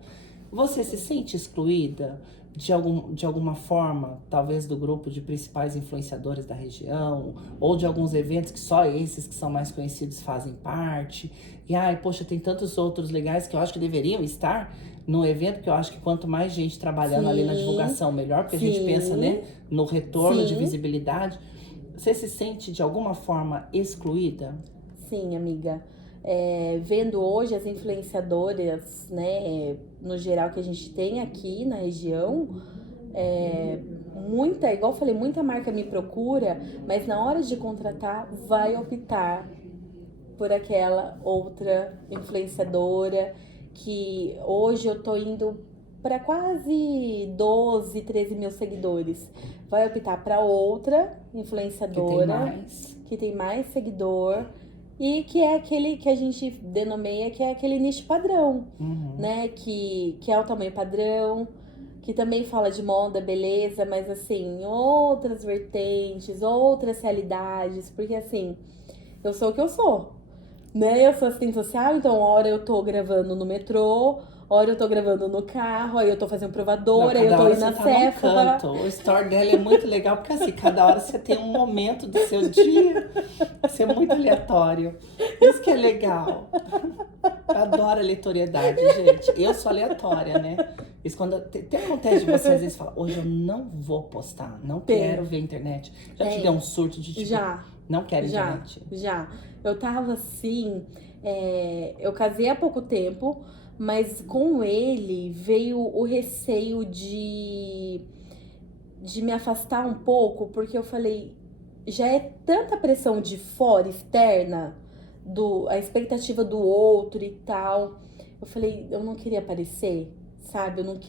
Você se sente excluída de alguma forma, talvez do grupo de principais influenciadores da região, ou de alguns eventos que só esses que são mais conhecidos fazem parte? E ai, poxa, tem tantos outros legais que eu acho que deveriam estar no evento, porque eu acho que quanto mais gente trabalhando ali na divulgação, melhor, porque a gente pensa, né, no retorno de visibilidade. Você se sente de alguma forma excluída? Sim, amiga. Vendo hoje as influenciadoras, né, no geral que a gente tem aqui na região, igual eu falei, muita marca me procura, mas na hora de contratar vai optar por aquela outra influenciadora que hoje eu tô indo para quase 12, 13 mil seguidores. Vai optar para outra influenciadora que tem mais seguidor e que é aquele que a gente denomina que é aquele nicho padrão, né? Que é o tamanho padrão, que também fala de moda, beleza, mas assim, outras vertentes, outras realidades, porque assim, eu sou o que eu sou, né? Eu sou assistente social, então hora eu tô gravando no metrô, hora eu tô gravando no carro, aí eu tô fazendo provadora, aí eu tô indo na Sephora. O story dela é muito legal, porque assim, cada hora você tem um momento do seu dia. Isso é muito aleatório. Isso que é legal. Eu adoro aleatoriedade, gente. Eu sou aleatória, né? Isso quando até acontece de você às vezes falar, hoje eu não vou postar, não quero ver internet. Já te deu um surto de tipo, não quero internet? Já. Eu tava assim, eu casei há pouco tempo, mas com ele veio o receio de me afastar um pouco, porque eu falei, já é tanta pressão de fora, externa, a expectativa do outro e tal. Eu falei, eu não queria aparecer, sabe? Eu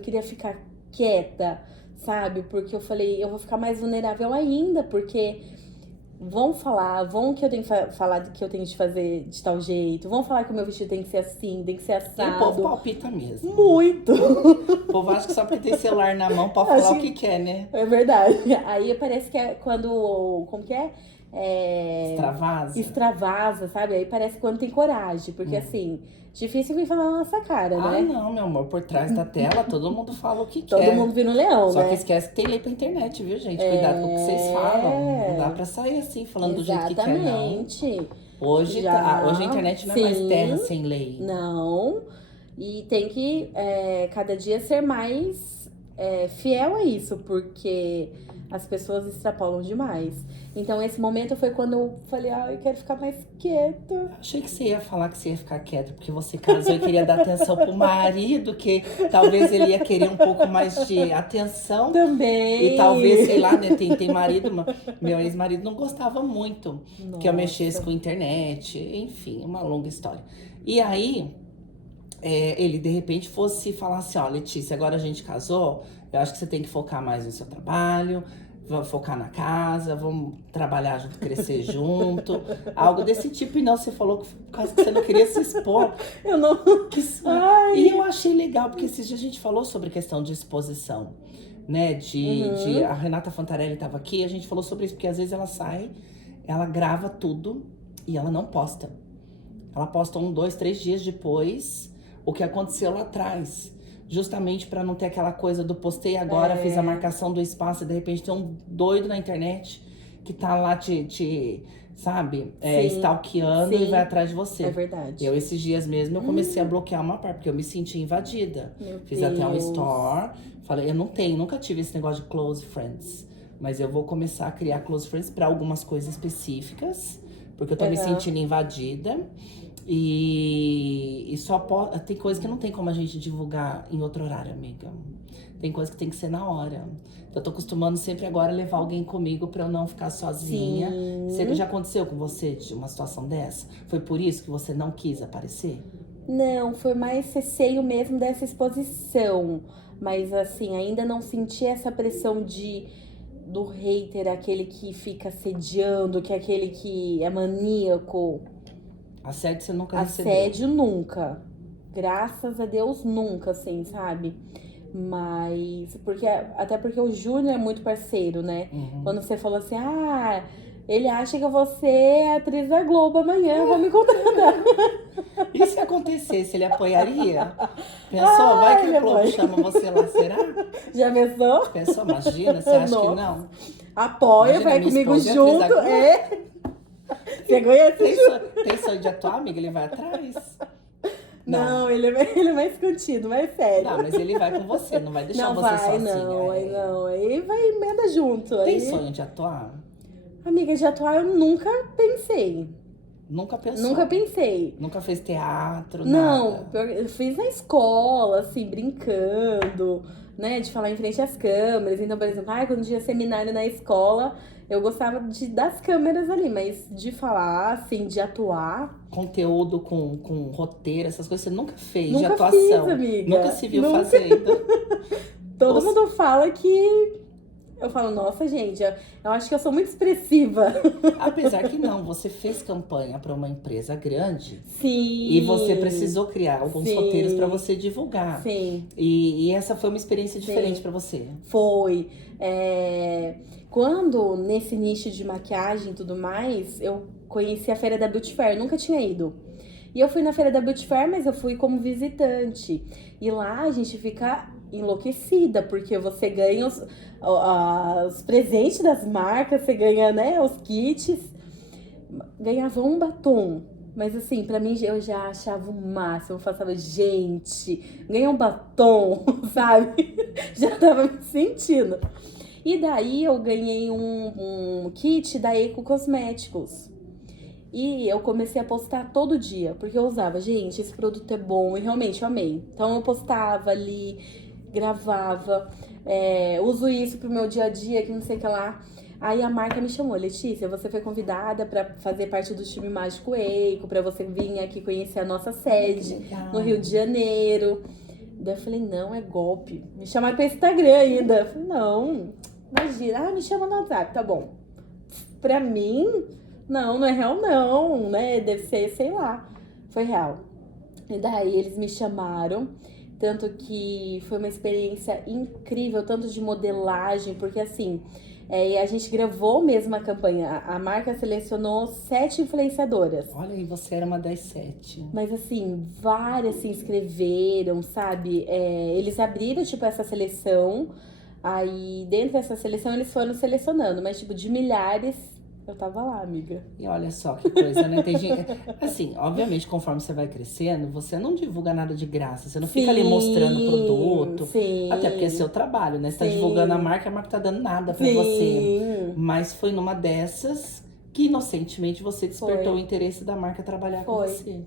queria ficar quieta, sabe? Porque eu falei, eu vou ficar mais vulnerável ainda, porque vão que eu tenho que falar que eu tenho que fazer de tal jeito, vão falar que o meu vestido tem que ser assim, tem que ser assado. E o povo palpita mesmo. Muito! O povo acha que só porque tem celular na mão pode falar o que quer, né? É verdade. Aí parece que é quando, como que é? Extravasa, sabe? Aí parece quando tem coragem, porque assim, difícil vir falar na nossa cara, né? Ah, não, meu amor, por trás da tela todo mundo fala o que quer. Todo mundo vira um leão, Só né? que esquece que tem lei pra internet, viu, gente? Cuidado com o que vocês falam. Não dá pra sair assim, falando do jeito que quer, não. Exatamente. Hoje a internet não é mais terra sem lei. Não. E tem que cada dia ser mais fiel a isso, porque as pessoas extrapolam demais. Então, esse momento foi quando eu falei, eu quero ficar mais quieta. Achei que você ia falar que você ia ficar quieta, porque você casou e queria dar atenção pro marido, que talvez ele ia querer um pouco mais de atenção. Também. E talvez, sei lá, né, tem marido, meu ex-marido não gostava muito que eu mexesse com internet, enfim, uma longa história. E aí, ele de repente fosse falar assim, ó, Letícia, agora a gente casou, eu acho que você tem que focar mais no seu trabalho, vamos focar na casa, vamos trabalhar junto, crescer junto, algo desse tipo. E não, você falou que por causa que você não queria se expor. Eu não... E eu achei legal, porque esses dias a gente falou sobre questão de exposição, né, a Renata Fantarelli estava aqui, e a gente falou sobre isso, porque às vezes ela sai, ela grava tudo e ela não posta. Ela posta 1, 2, 3 dias depois o que aconteceu lá atrás. Justamente para não ter aquela coisa do postei agora, fiz a marcação do espaço, e de repente tem um doido na internet que tá lá sabe, stalkeando e vai atrás de você. É verdade. Eu, esses dias mesmo, eu comecei a bloquear uma parte, porque eu me senti invadida. Fiz até um store, falei, eu nunca tive esse negócio de close friends, mas eu vou começar a criar close friends para algumas coisas específicas, porque eu tô me sentindo invadida. E tem coisa que não tem como a gente divulgar em outro horário, amiga. Tem coisa que tem que ser na hora. Eu tô acostumando sempre agora a levar alguém comigo pra eu não ficar sozinha. Você já aconteceu com você de uma situação dessa? Foi por isso que você não quis aparecer? Não, foi mais receio mesmo dessa exposição. Mas assim, ainda não senti essa pressão do hater, aquele que fica assediando, que é aquele que é maníaco. Assédio você nunca recebeu? Assédio nunca. Graças a Deus nunca, assim, sabe? Mas, até porque o Júnior é muito parceiro, né? Quando você falou assim, ele acha que eu vou ser atriz da Globo amanhã, eu vou me contratar. E se acontecesse, ele apoiaria? Pensou, vai que ele o Globo chama você lá, será? Já pensou? Pensou, imagina, você acha que Nossa. não? Apoia, Imagina, vai minha comigo esposa é atriz da junto. Globo. Você conhece? Tem sonho de atuar, amiga? Ele vai atrás? Não, ele é mais contido, mais sério. Não, mas ele vai com você, não vai deixar Não você vai, sozinha. não, aí é. não. Aí vai emenda junto. Tem aí... sonho de atuar? Amiga, de atuar eu nunca pensei. Nunca pensou? Nunca pensei. Nunca fez teatro, Não, nada? eu fiz na escola, assim, brincando, né? De falar em frente às câmeras. Então, por exemplo, quando tinha seminário na escola, eu gostava das câmeras ali, mas de falar, assim, de atuar. Conteúdo com roteiro, essas coisas, você nunca fez de Nunca atuação? fiz, amiga. Nunca se viu Nunca. fazendo? Todo mundo fala que... Eu falo, nossa, gente, eu acho que eu sou muito expressiva. Apesar que não, você fez campanha para uma empresa grande. Sim. E você precisou criar alguns Sim. roteiros para você divulgar. Sim. E essa foi uma experiência diferente para você. Foi. Quando, nesse nicho de maquiagem e tudo mais, eu conheci a Feira da Beauty Fair, nunca tinha ido. E eu fui na Feira da Beauty Fair, mas eu fui como visitante. E lá a gente fica enlouquecida, porque você ganha os presentes das marcas, você ganha, né, os kits. Ganhava um batom. Mas assim, pra mim, eu já achava o máximo. Eu falava, gente, ganhei um batom, sabe? Já tava me sentindo. E daí eu ganhei um kit da Eco Cosméticos. E eu comecei a postar todo dia, porque eu usava, gente, esse produto é bom, e realmente eu amei. Então eu postava ali, gravava, uso isso pro meu dia a dia, que não sei o que lá. Aí a marca me chamou, Letícia, você foi convidada para fazer parte do time Mágico Eico, para você vir aqui conhecer a nossa sede no Rio de Janeiro. Daí eu falei, não, é golpe. Me chamaram pra Instagram ainda. Eu falei, não, imagina, me chama no WhatsApp, tá bom. Pra mim, não é real não, né? Deve ser, sei lá. Foi real. E daí eles me chamaram, tanto que foi uma experiência incrível, tanto de modelagem, porque assim... a gente gravou mesmo a campanha. A marca selecionou 7 influenciadoras. Olha, e você era uma das 7. Mas assim, várias se inscreveram, sabe? Eles abriram, tipo, essa seleção. Aí, dentro dessa seleção, eles foram selecionando. Mas, tipo, de milhares, eu tava lá, amiga. E olha só que coisa, né? Tem gente... Assim, obviamente, conforme você vai crescendo, você não divulga nada de graça. Você não fica ali mostrando o produto. Sim. Até porque é seu trabalho, né? Você tá divulgando a marca tá dando nada pra Sim. você. Mas foi numa dessas que, inocentemente, você despertou Foi. o interesse da marca trabalhar com Foi. você.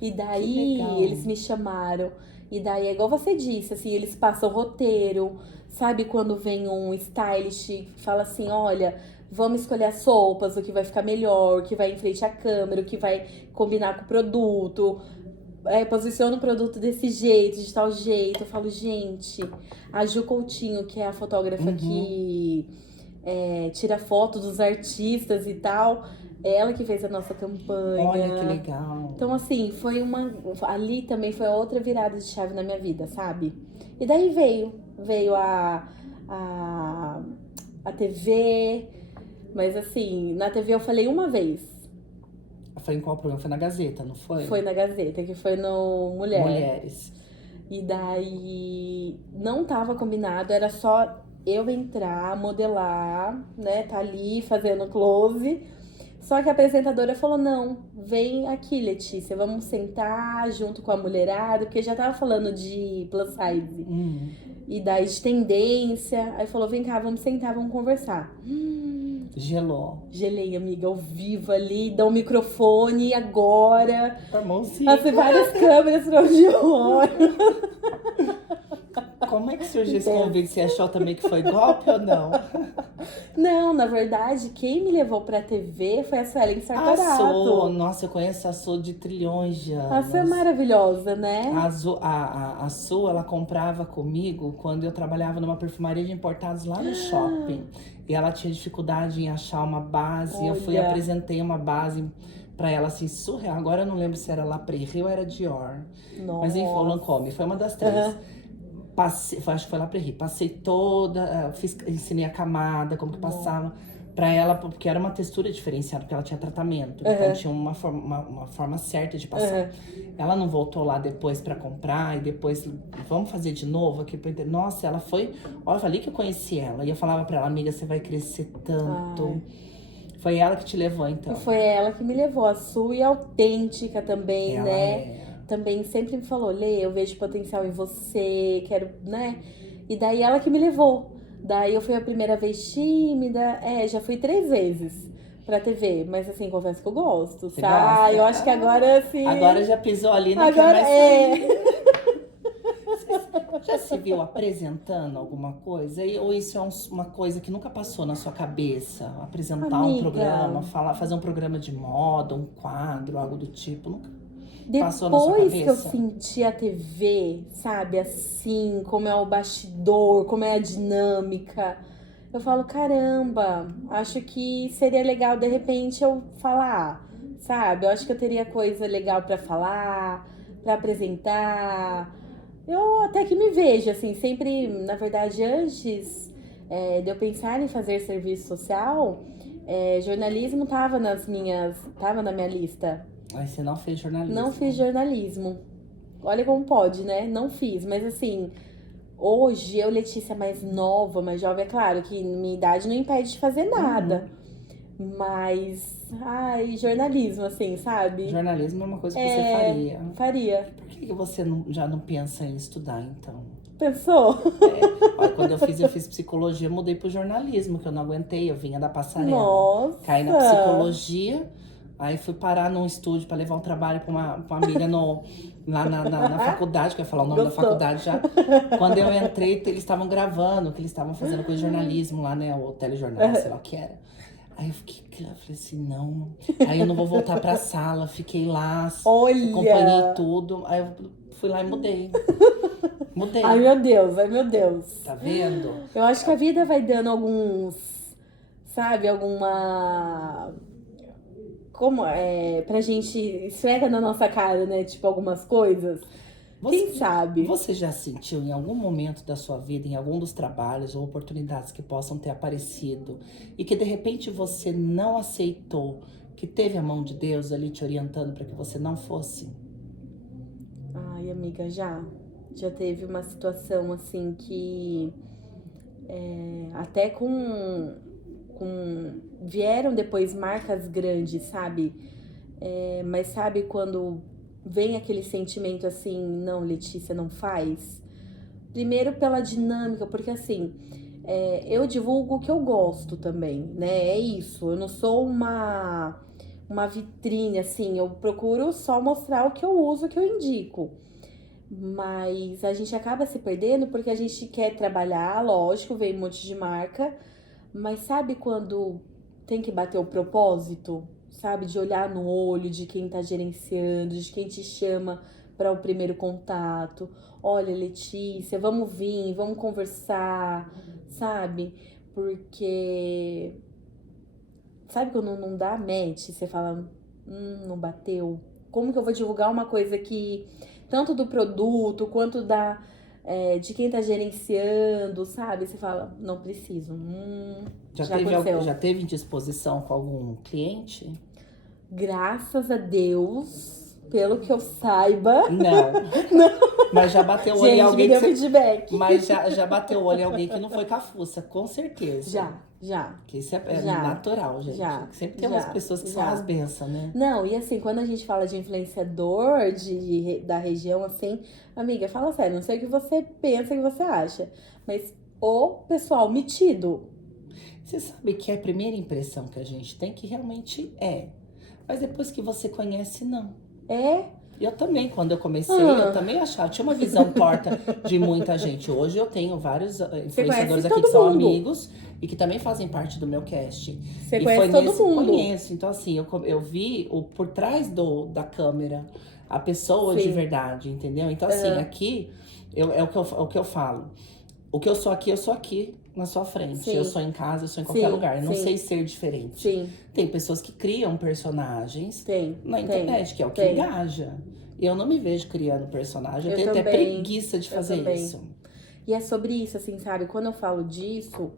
E Que daí, legal. eles me chamaram. E daí, é igual você disse, assim, eles passam roteiro. Sabe quando vem um stylist e fala assim, olha... Vamos escolher as roupas, o que vai ficar melhor, o que vai em frente à câmera, o que vai combinar com o produto. Posiciona o produto desse jeito, de tal jeito. Eu falo, gente, a Ju Coutinho, que é a fotógrafa que tira foto dos artistas e tal, é ela que fez a nossa campanha. Olha que legal. Então, assim, ali também foi outra virada de chave na minha vida, sabe? E daí veio a TV... Mas assim, na TV eu falei uma vez. Foi em qual programa? Foi na Gazeta, não foi? Foi na Gazeta, que foi no Mulheres. E daí não tava combinado, era só eu entrar, modelar, né? Tá ali fazendo close. Só que a apresentadora falou, não, vem aqui, Letícia, vamos sentar junto com a mulherada, porque já tava falando de plus size. E daí de tendência. Aí falou, vem cá, vamos sentar, vamos conversar. Gelou. Gelei, amiga, ao vivo ali, dá um microfone agora. Famosinho. Passei várias câmeras pra onde eu olho. Como é que surgiu esse Então. convite? Você achou também que foi golpe ou não? Não, na verdade, quem me levou pra TV foi a Suelen A Su, Sartorato. nossa, eu conheço a Su de trilhões de A Su é anos. maravilhosa, né? A Su, ela comprava comigo quando eu trabalhava numa perfumaria de importados lá no shopping. E ela tinha dificuldade em achar uma base. Eu fui e Olha. apresentei uma base pra ela, assim, surreal. Agora eu não lembro se era La Prairie ou era Dior. Mas enfim, Nossa. Lancôme, foi uma das três. Aham. Passei, acho que foi La Prairie. Passei toda, ensinei a camada, como que passava. Pra ela, porque era uma textura diferenciada, porque ela tinha tratamento. Então tinha uma forma certa de passar. Ela não voltou lá depois pra comprar e depois, vamos fazer de novo aqui pra entender. Nossa, ela foi. Olha, eu falei que eu conheci ela. E eu falava pra ela, amiga, você vai crescer tanto. Foi ela que te levou, então. E foi ela que me levou. A Su e autêntica também, Ela né? é. Também sempre me falou, Lê, eu vejo potencial em você, quero, né? E daí ela que me levou. Daí eu fui a primeira vez tímida, já fui 3 vezes pra TV, mas assim, confesso que eu gosto, Você sabe? gosta? Eu acho que agora assim. Agora já pisou ali, não quer Agora mais sair. Já se viu apresentando alguma coisa? Ou isso é uma coisa que nunca passou na sua cabeça? Apresentar um Amiga. programa, fazer um programa de moda, um quadro, algo do tipo? Nunca passou na sua Depois que eu cabeça? senti a TV, sabe, assim, como é o bastidor, como é a dinâmica, eu falo, caramba, acho que seria legal de repente eu falar, sabe? Eu acho que eu teria coisa legal pra falar, pra apresentar. Eu até que me vejo, assim, sempre, na verdade, antes de eu pensar em fazer serviço social, jornalismo tava tava na minha lista. Mas você não fez jornalismo. Não fiz jornalismo. Olha como pode, né? Não fiz, mas assim, hoje eu, Letícia, mais nova, mais jovem, é claro que minha idade não impede de fazer nada. Mas, ai, jornalismo, assim, sabe? Jornalismo é uma coisa que você faria. Faria. Por que você já não pensa em estudar, então? Pensou? Olha, quando eu fiz psicologia, eu mudei pro jornalismo, que eu não aguentei, eu vinha da passarela. Nossa! Caí na psicologia, aí fui parar num estúdio pra levar um trabalho pra uma amiga lá na faculdade, que eu ia falar o nome Gostou. da faculdade já. Quando eu entrei, eles estavam gravando, que eles estavam fazendo coisa de jornalismo lá, né? O telejornal, sei lá o que era. Aí eu falei assim, não. Aí eu não vou voltar pra sala, fiquei lá, Olha! acompanhei tudo. Aí eu fui lá e mudei. Mudei. Ai, meu Deus, ai, meu Deus. Tá vendo? Eu acho que a vida vai dando sabe, como pra gente, esfrega na nossa cara, né, tipo, algumas coisas. Quem sabe? Você já sentiu em algum momento da sua vida, em algum dos trabalhos ou oportunidades que possam ter aparecido e que de repente você não aceitou, que teve a mão de Deus ali te orientando para que você não fosse? Ai, amiga, já teve uma situação assim que até vieram depois marcas grandes, sabe? Mas sabe quando vem aquele sentimento assim, não, Letícia, não faz? Primeiro pela dinâmica, porque assim, eu divulgo o que eu gosto também, né? É isso, eu não sou uma vitrine, assim, eu procuro só mostrar o que eu uso, o que eu indico. Mas a gente acaba se perdendo porque a gente quer trabalhar, lógico, vem um monte de marca, mas sabe quando tem que bater o propósito? Sabe, de olhar no olho de quem tá gerenciando, de quem te chama para o primeiro contato. Olha, Letícia, vamos vir, vamos conversar, sabe? Porque sabe quando não dá match, você fala, não bateu. Como que eu vou divulgar uma coisa que tanto do produto quanto de quem tá gerenciando, sabe? Você fala, não preciso. Já teve indisposição com algum cliente? Graças a Deus, pelo que eu saiba. Não. Mas já bateu o olho em alguém me deu feedback. Mas já bateu o olho em alguém que não foi cafuça, com certeza. Já. Que isso é Já. natural, gente. Já. Sempre tem umas pessoas que são as bênçãos, né? Não, e assim, quando a gente fala de influenciador da região, assim, amiga, fala sério, não sei o que você pensa, o que você acha, mas o pessoal metido. Você sabe que é a primeira impressão que a gente tem que realmente é. Mas depois que você conhece, não. Eu também, quando eu comecei, eu também achava, tinha uma visão torta de muita gente. Hoje eu tenho vários influenciadores aqui que são amigos e que também fazem parte do meu cast. Você conhece todo mundo? Conheço. Então, assim, eu vi o por trás da câmera, a pessoa de verdade, entendeu? Então, assim, aqui é o que eu falo. O que eu sou aqui na sua frente. Sim. Eu sou em casa, eu sou em qualquer lugar. Não sei ser diferente. Sim. Tem pessoas que criam personagens na internet, que é o que Tem. engaja. Eu não me vejo criando personagem. Eu tenho também, até preguiça de fazer isso. E é sobre isso, assim, sabe? Quando eu falo disso,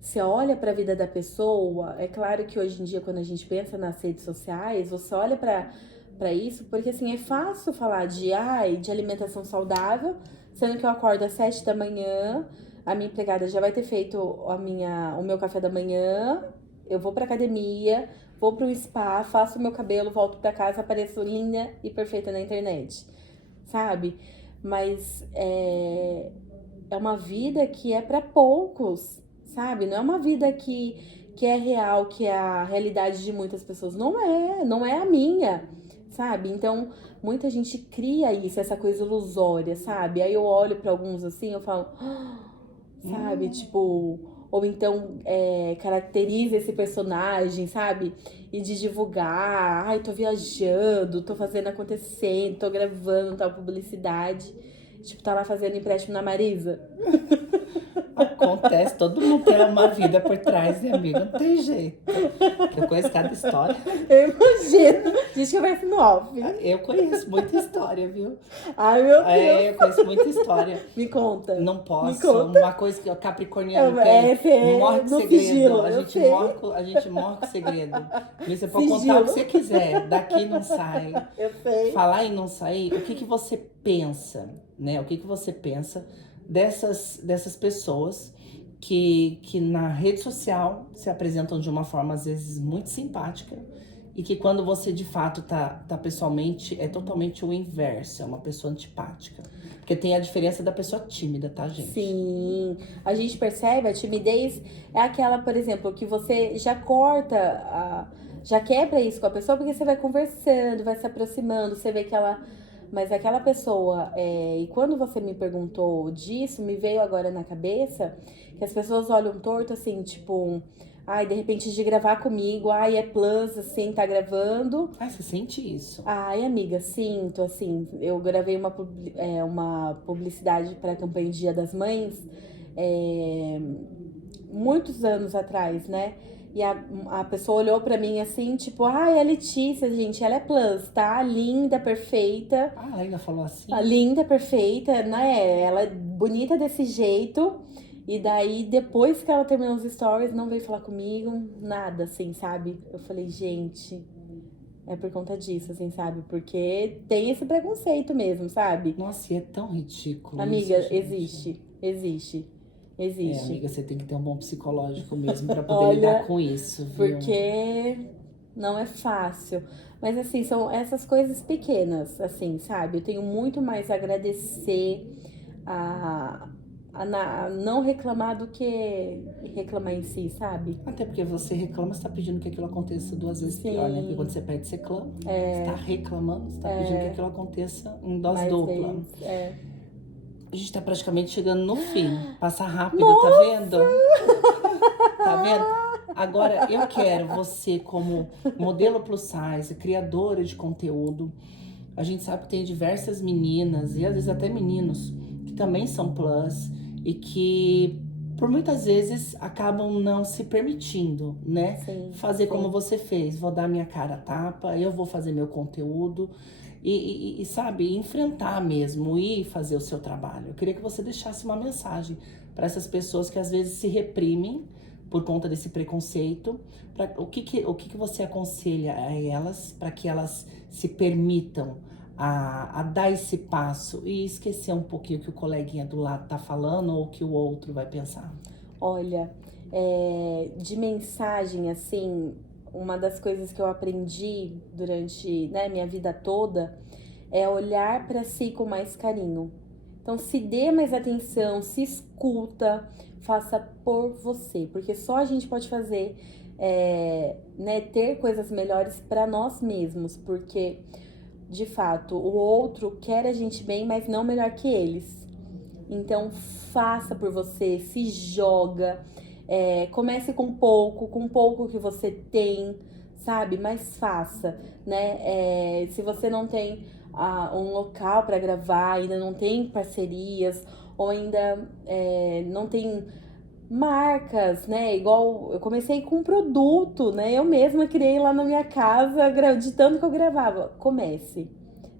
você olha pra vida da pessoa. É claro que hoje em dia, quando a gente pensa nas redes sociais, você olha pra isso, porque assim, é fácil falar de alimentação saudável, sendo que eu acordo às 7 da manhã, a minha empregada já vai ter feito o meu café da manhã, eu vou pra academia, vou pro spa, faço o meu cabelo, volto pra casa, apareço linda e perfeita na internet, sabe? Mas é uma vida que é pra poucos, sabe? Não é uma vida que é real, que é a realidade de muitas pessoas. Não é a minha, sabe? Então, muita gente cria isso, essa coisa ilusória, sabe? Aí eu olho pra alguns assim, eu falo, sabe? Tipo, ou então caracteriza esse personagem, sabe? E de divulgar, tô viajando, tô fazendo acontecendo, tô gravando tal publicidade. Tipo, tá lá fazendo empréstimo na Marisa. Acontece, todo mundo tem uma vida por trás, né, amiga? Não tem jeito. Eu conheço cada história. Eu imagino. A gente conversa no off. Eu conheço muita história, viu? Ai, meu Deus. Eu conheço muita história. Me conta. Não posso. Me conta. Uma coisa que o capricorniano morre com segredo. Sigilo, a gente morre com segredo. Você pode contar o que você quiser. Daqui não sai. Eu sei. Falar em não sair, o que você pensa, né? O que você pensa dessas pessoas que na rede social se apresentam de uma forma, às vezes, muito simpática e que quando você, de fato, tá pessoalmente, é totalmente o inverso, é uma pessoa antipática. Porque tem a diferença da pessoa tímida, tá, gente? Sim, a gente percebe, a timidez é aquela, por exemplo, que você já já quebra isso com a pessoa, porque você vai conversando, vai se aproximando, você vê que ela... Mas aquela pessoa, e quando você me perguntou disso, me veio agora na cabeça que as pessoas olham torto assim, tipo, de repente de gravar comigo, é plus, assim, tá gravando. Você sente isso? Amiga, sinto, assim, eu gravei uma publicidade para a campanha Dia das Mães, muitos anos atrás, né? E a pessoa olhou pra mim assim, tipo, a Letícia, gente, ela é plus, tá? Linda, perfeita. Ela ainda falou assim? Linda, perfeita, né? Ela é bonita desse jeito. E daí, depois que ela terminou os stories, não veio falar comigo, nada, assim, sabe? Eu falei, gente, é por conta disso, assim, sabe? Porque tem esse preconceito mesmo, sabe? Nossa, e é tão ridículo. Amiga, isso, existe. Amiga, você tem que ter um bom psicológico mesmo pra poder lidar com isso, viu? Porque não é fácil. Mas, assim, são essas coisas pequenas, assim, sabe? Eu tenho muito mais a agradecer a não reclamar do que reclamar em si, sabe? Até porque você reclama, você tá pedindo que aquilo aconteça 2 vezes pior, né? Porque quando você pede, você clama. Você tá reclamando, você tá pedindo que aquilo aconteça em dose dupla. A gente tá praticamente chegando no fim. Passa rápido, tá vendo? Tá vendo? Agora, eu quero você como modelo plus size, criadora de conteúdo. A gente sabe que tem diversas meninas e às vezes até meninos que também são plus e que por muitas vezes acabam não se permitindo, né? Fazer como você fez. Vou dar minha cara a tapa, eu vou fazer meu conteúdo. E sabe, enfrentar mesmo e fazer o seu trabalho. Eu queria que você deixasse uma mensagem para essas pessoas que às vezes se reprimem por conta desse preconceito. O que você aconselha a elas para que elas se permitam a dar esse passo e esquecer um pouquinho o que o coleguinha do lado tá falando ou o que o outro vai pensar? Olha, de mensagem, assim... Uma das coisas que eu aprendi durante minha vida toda é olhar para si com mais carinho. Então, se dê mais atenção, se escuta, faça por você, porque só a gente pode fazer né, ter coisas melhores para nós mesmos, porque de fato o outro quer a gente bem, mas não melhor que eles. Então faça por você, se joga, comece com pouco que você tem, sabe? Mas faça, né? Se você não tem um local para gravar, ainda não tem parcerias, ou ainda não tem marcas, né? Igual eu comecei com um produto, né? Eu mesma criei lá na minha casa, de tanto que eu gravava. Comece,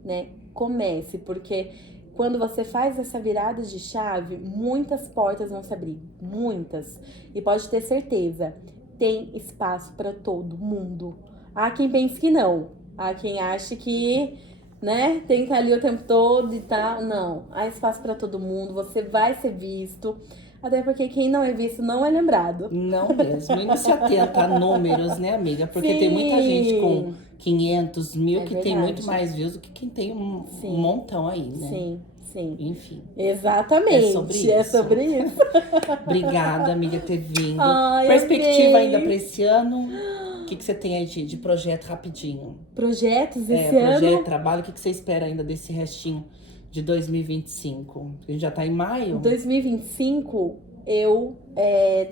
né? Comece, porque quando você faz essa virada de chave, muitas portas vão se abrir, muitas. E pode ter certeza, tem espaço para todo mundo. Há quem pense que não, há quem ache que, né, tem que estar ali o tempo todo e tal. Não, há espaço para todo mundo, você vai ser visto. Até porque quem não é visto não é lembrado. Não mesmo. E não se atenta a números, né, amiga? Porque tem muita gente com 500 mil que tem muito mais views do que quem tem um montão aí, né? Sim. Enfim. Exatamente. É sobre isso. Obrigada, amiga, ter vindo. Ai, perspectiva amei. ainda pra esse ano? O que você tem aí de projeto rapidinho? Projetos esse ano? Projeto, trabalho. O que você espera ainda desse restinho de 2025? A gente já tá em maio. 2025, eu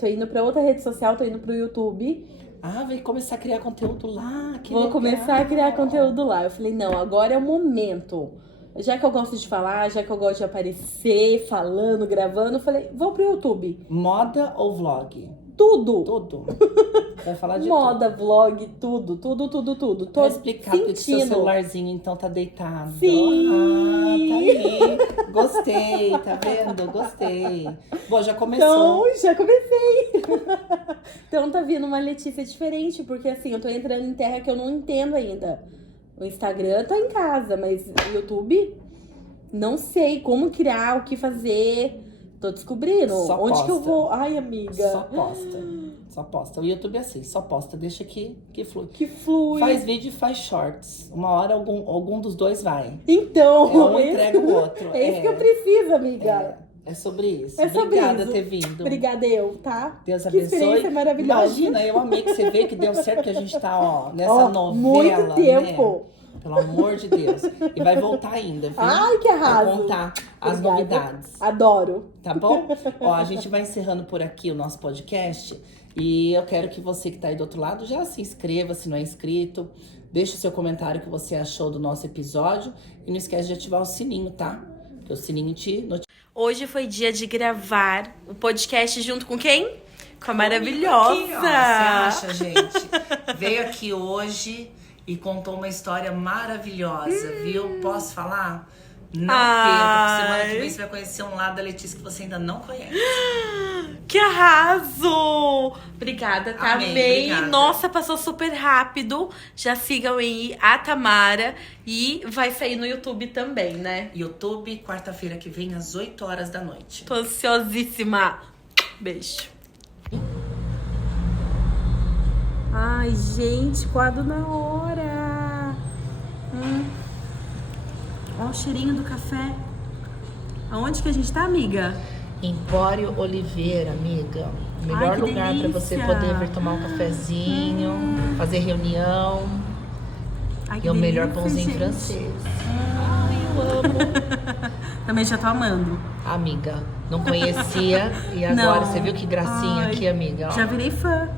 tô indo pra outra rede social, tô indo pro YouTube. Vai começar a criar conteúdo lá. Que Vou legal. começar a criar conteúdo lá. Eu falei, não, agora é o momento. Já que eu gosto de falar, já que eu gosto de aparecer, falando, gravando, eu falei, vou pro YouTube. Moda ou vlog? Tudo. Tudo. Vai falar de Moda, tudo. vlog, tudo. Tô Vai explicar porque que seu sentindo. celularzinho então tá deitado. Sim. Tá aí. Gostei, tá vendo? Gostei. Bom, já começou. Então, já comecei. Então tá vindo uma Letícia diferente, porque assim, eu tô entrando em terra que eu não entendo ainda. O Instagram tá em casa, mas o YouTube, não sei como criar, o que fazer. Tô descobrindo. Só Onde posta. que eu vou? Ai, amiga. Só posta. O YouTube é assim, só posta, deixa que flui. Que flui. Faz vídeo e faz shorts. Uma hora algum dos dois vai. Então, Um entrega o outro. É isso que eu preciso, amiga. É sobre isso. É sobre Obrigada isso. por ter vindo. Obrigada eu, tá? Deus Que abençoe. experiência maravilhosa. Imagina, eu amei que você vê que deu certo, que a gente tá, nessa novela, muito tempo. né? Pelo amor de Deus. E vai voltar ainda, viu? Ai, que arraso. Pra contar as Obrigada. novidades. Adoro. Tá bom? A gente vai encerrando por aqui o nosso podcast. E eu quero que você que tá aí do outro lado já se inscreva, se não é inscrito. Deixa o seu comentário que você achou do nosso episódio. E não esquece de ativar o sininho, tá? Porque o sininho te notifica. Hoje foi dia de gravar o podcast junto com quem? Com a maravilhosa. Aqui, ó, você acha, gente? Veio aqui hoje e contou uma história maravilhosa, viu? Posso falar? Não perca, porque semana que vem você vai conhecer um lado da Letícia que você ainda não conhece. Que arraso! Obrigada, tá? Amei, Amei. obrigada. Nossa, passou super rápido. Já sigam aí a Tamara. E vai sair no YouTube também, né? YouTube, quarta-feira que vem, às 8 horas da noite. Tô ansiosíssima. Beijo. Ai, gente, quadro na hora. Ó o cheirinho do café. Aonde que a gente tá, amiga? Empório Oliveira, amiga. Melhor que lugar pra você delícia. poder vir tomar um cafezinho, fazer reunião. Ai, E que o melhor delícia, pãozinho gente. francês. Ai, eu amo. Também já tô amando. Amiga, não conhecia e agora Não. você viu que gracinha Ai, aqui, amiga. Ó. Já virei fã.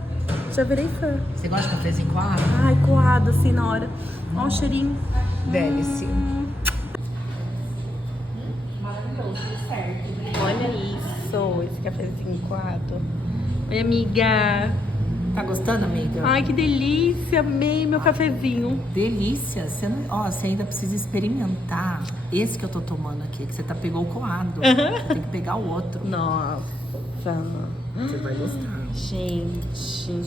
Já virei fã. Você gosta de cafezinho com água? Ai, coado assim na hora. Ó o cheirinho. Delice. Maravilhoso, tudo certo. Olha isso, esse cafezinho coado. Oi, amiga. Tá gostando, amiga? Ai, que delícia. Amei meu cafezinho. Delícia. Você ainda precisa experimentar esse que eu tô tomando aqui, que você pegou o coado. Você tem que pegar o outro. Nossa. Você vai gostar. Gente.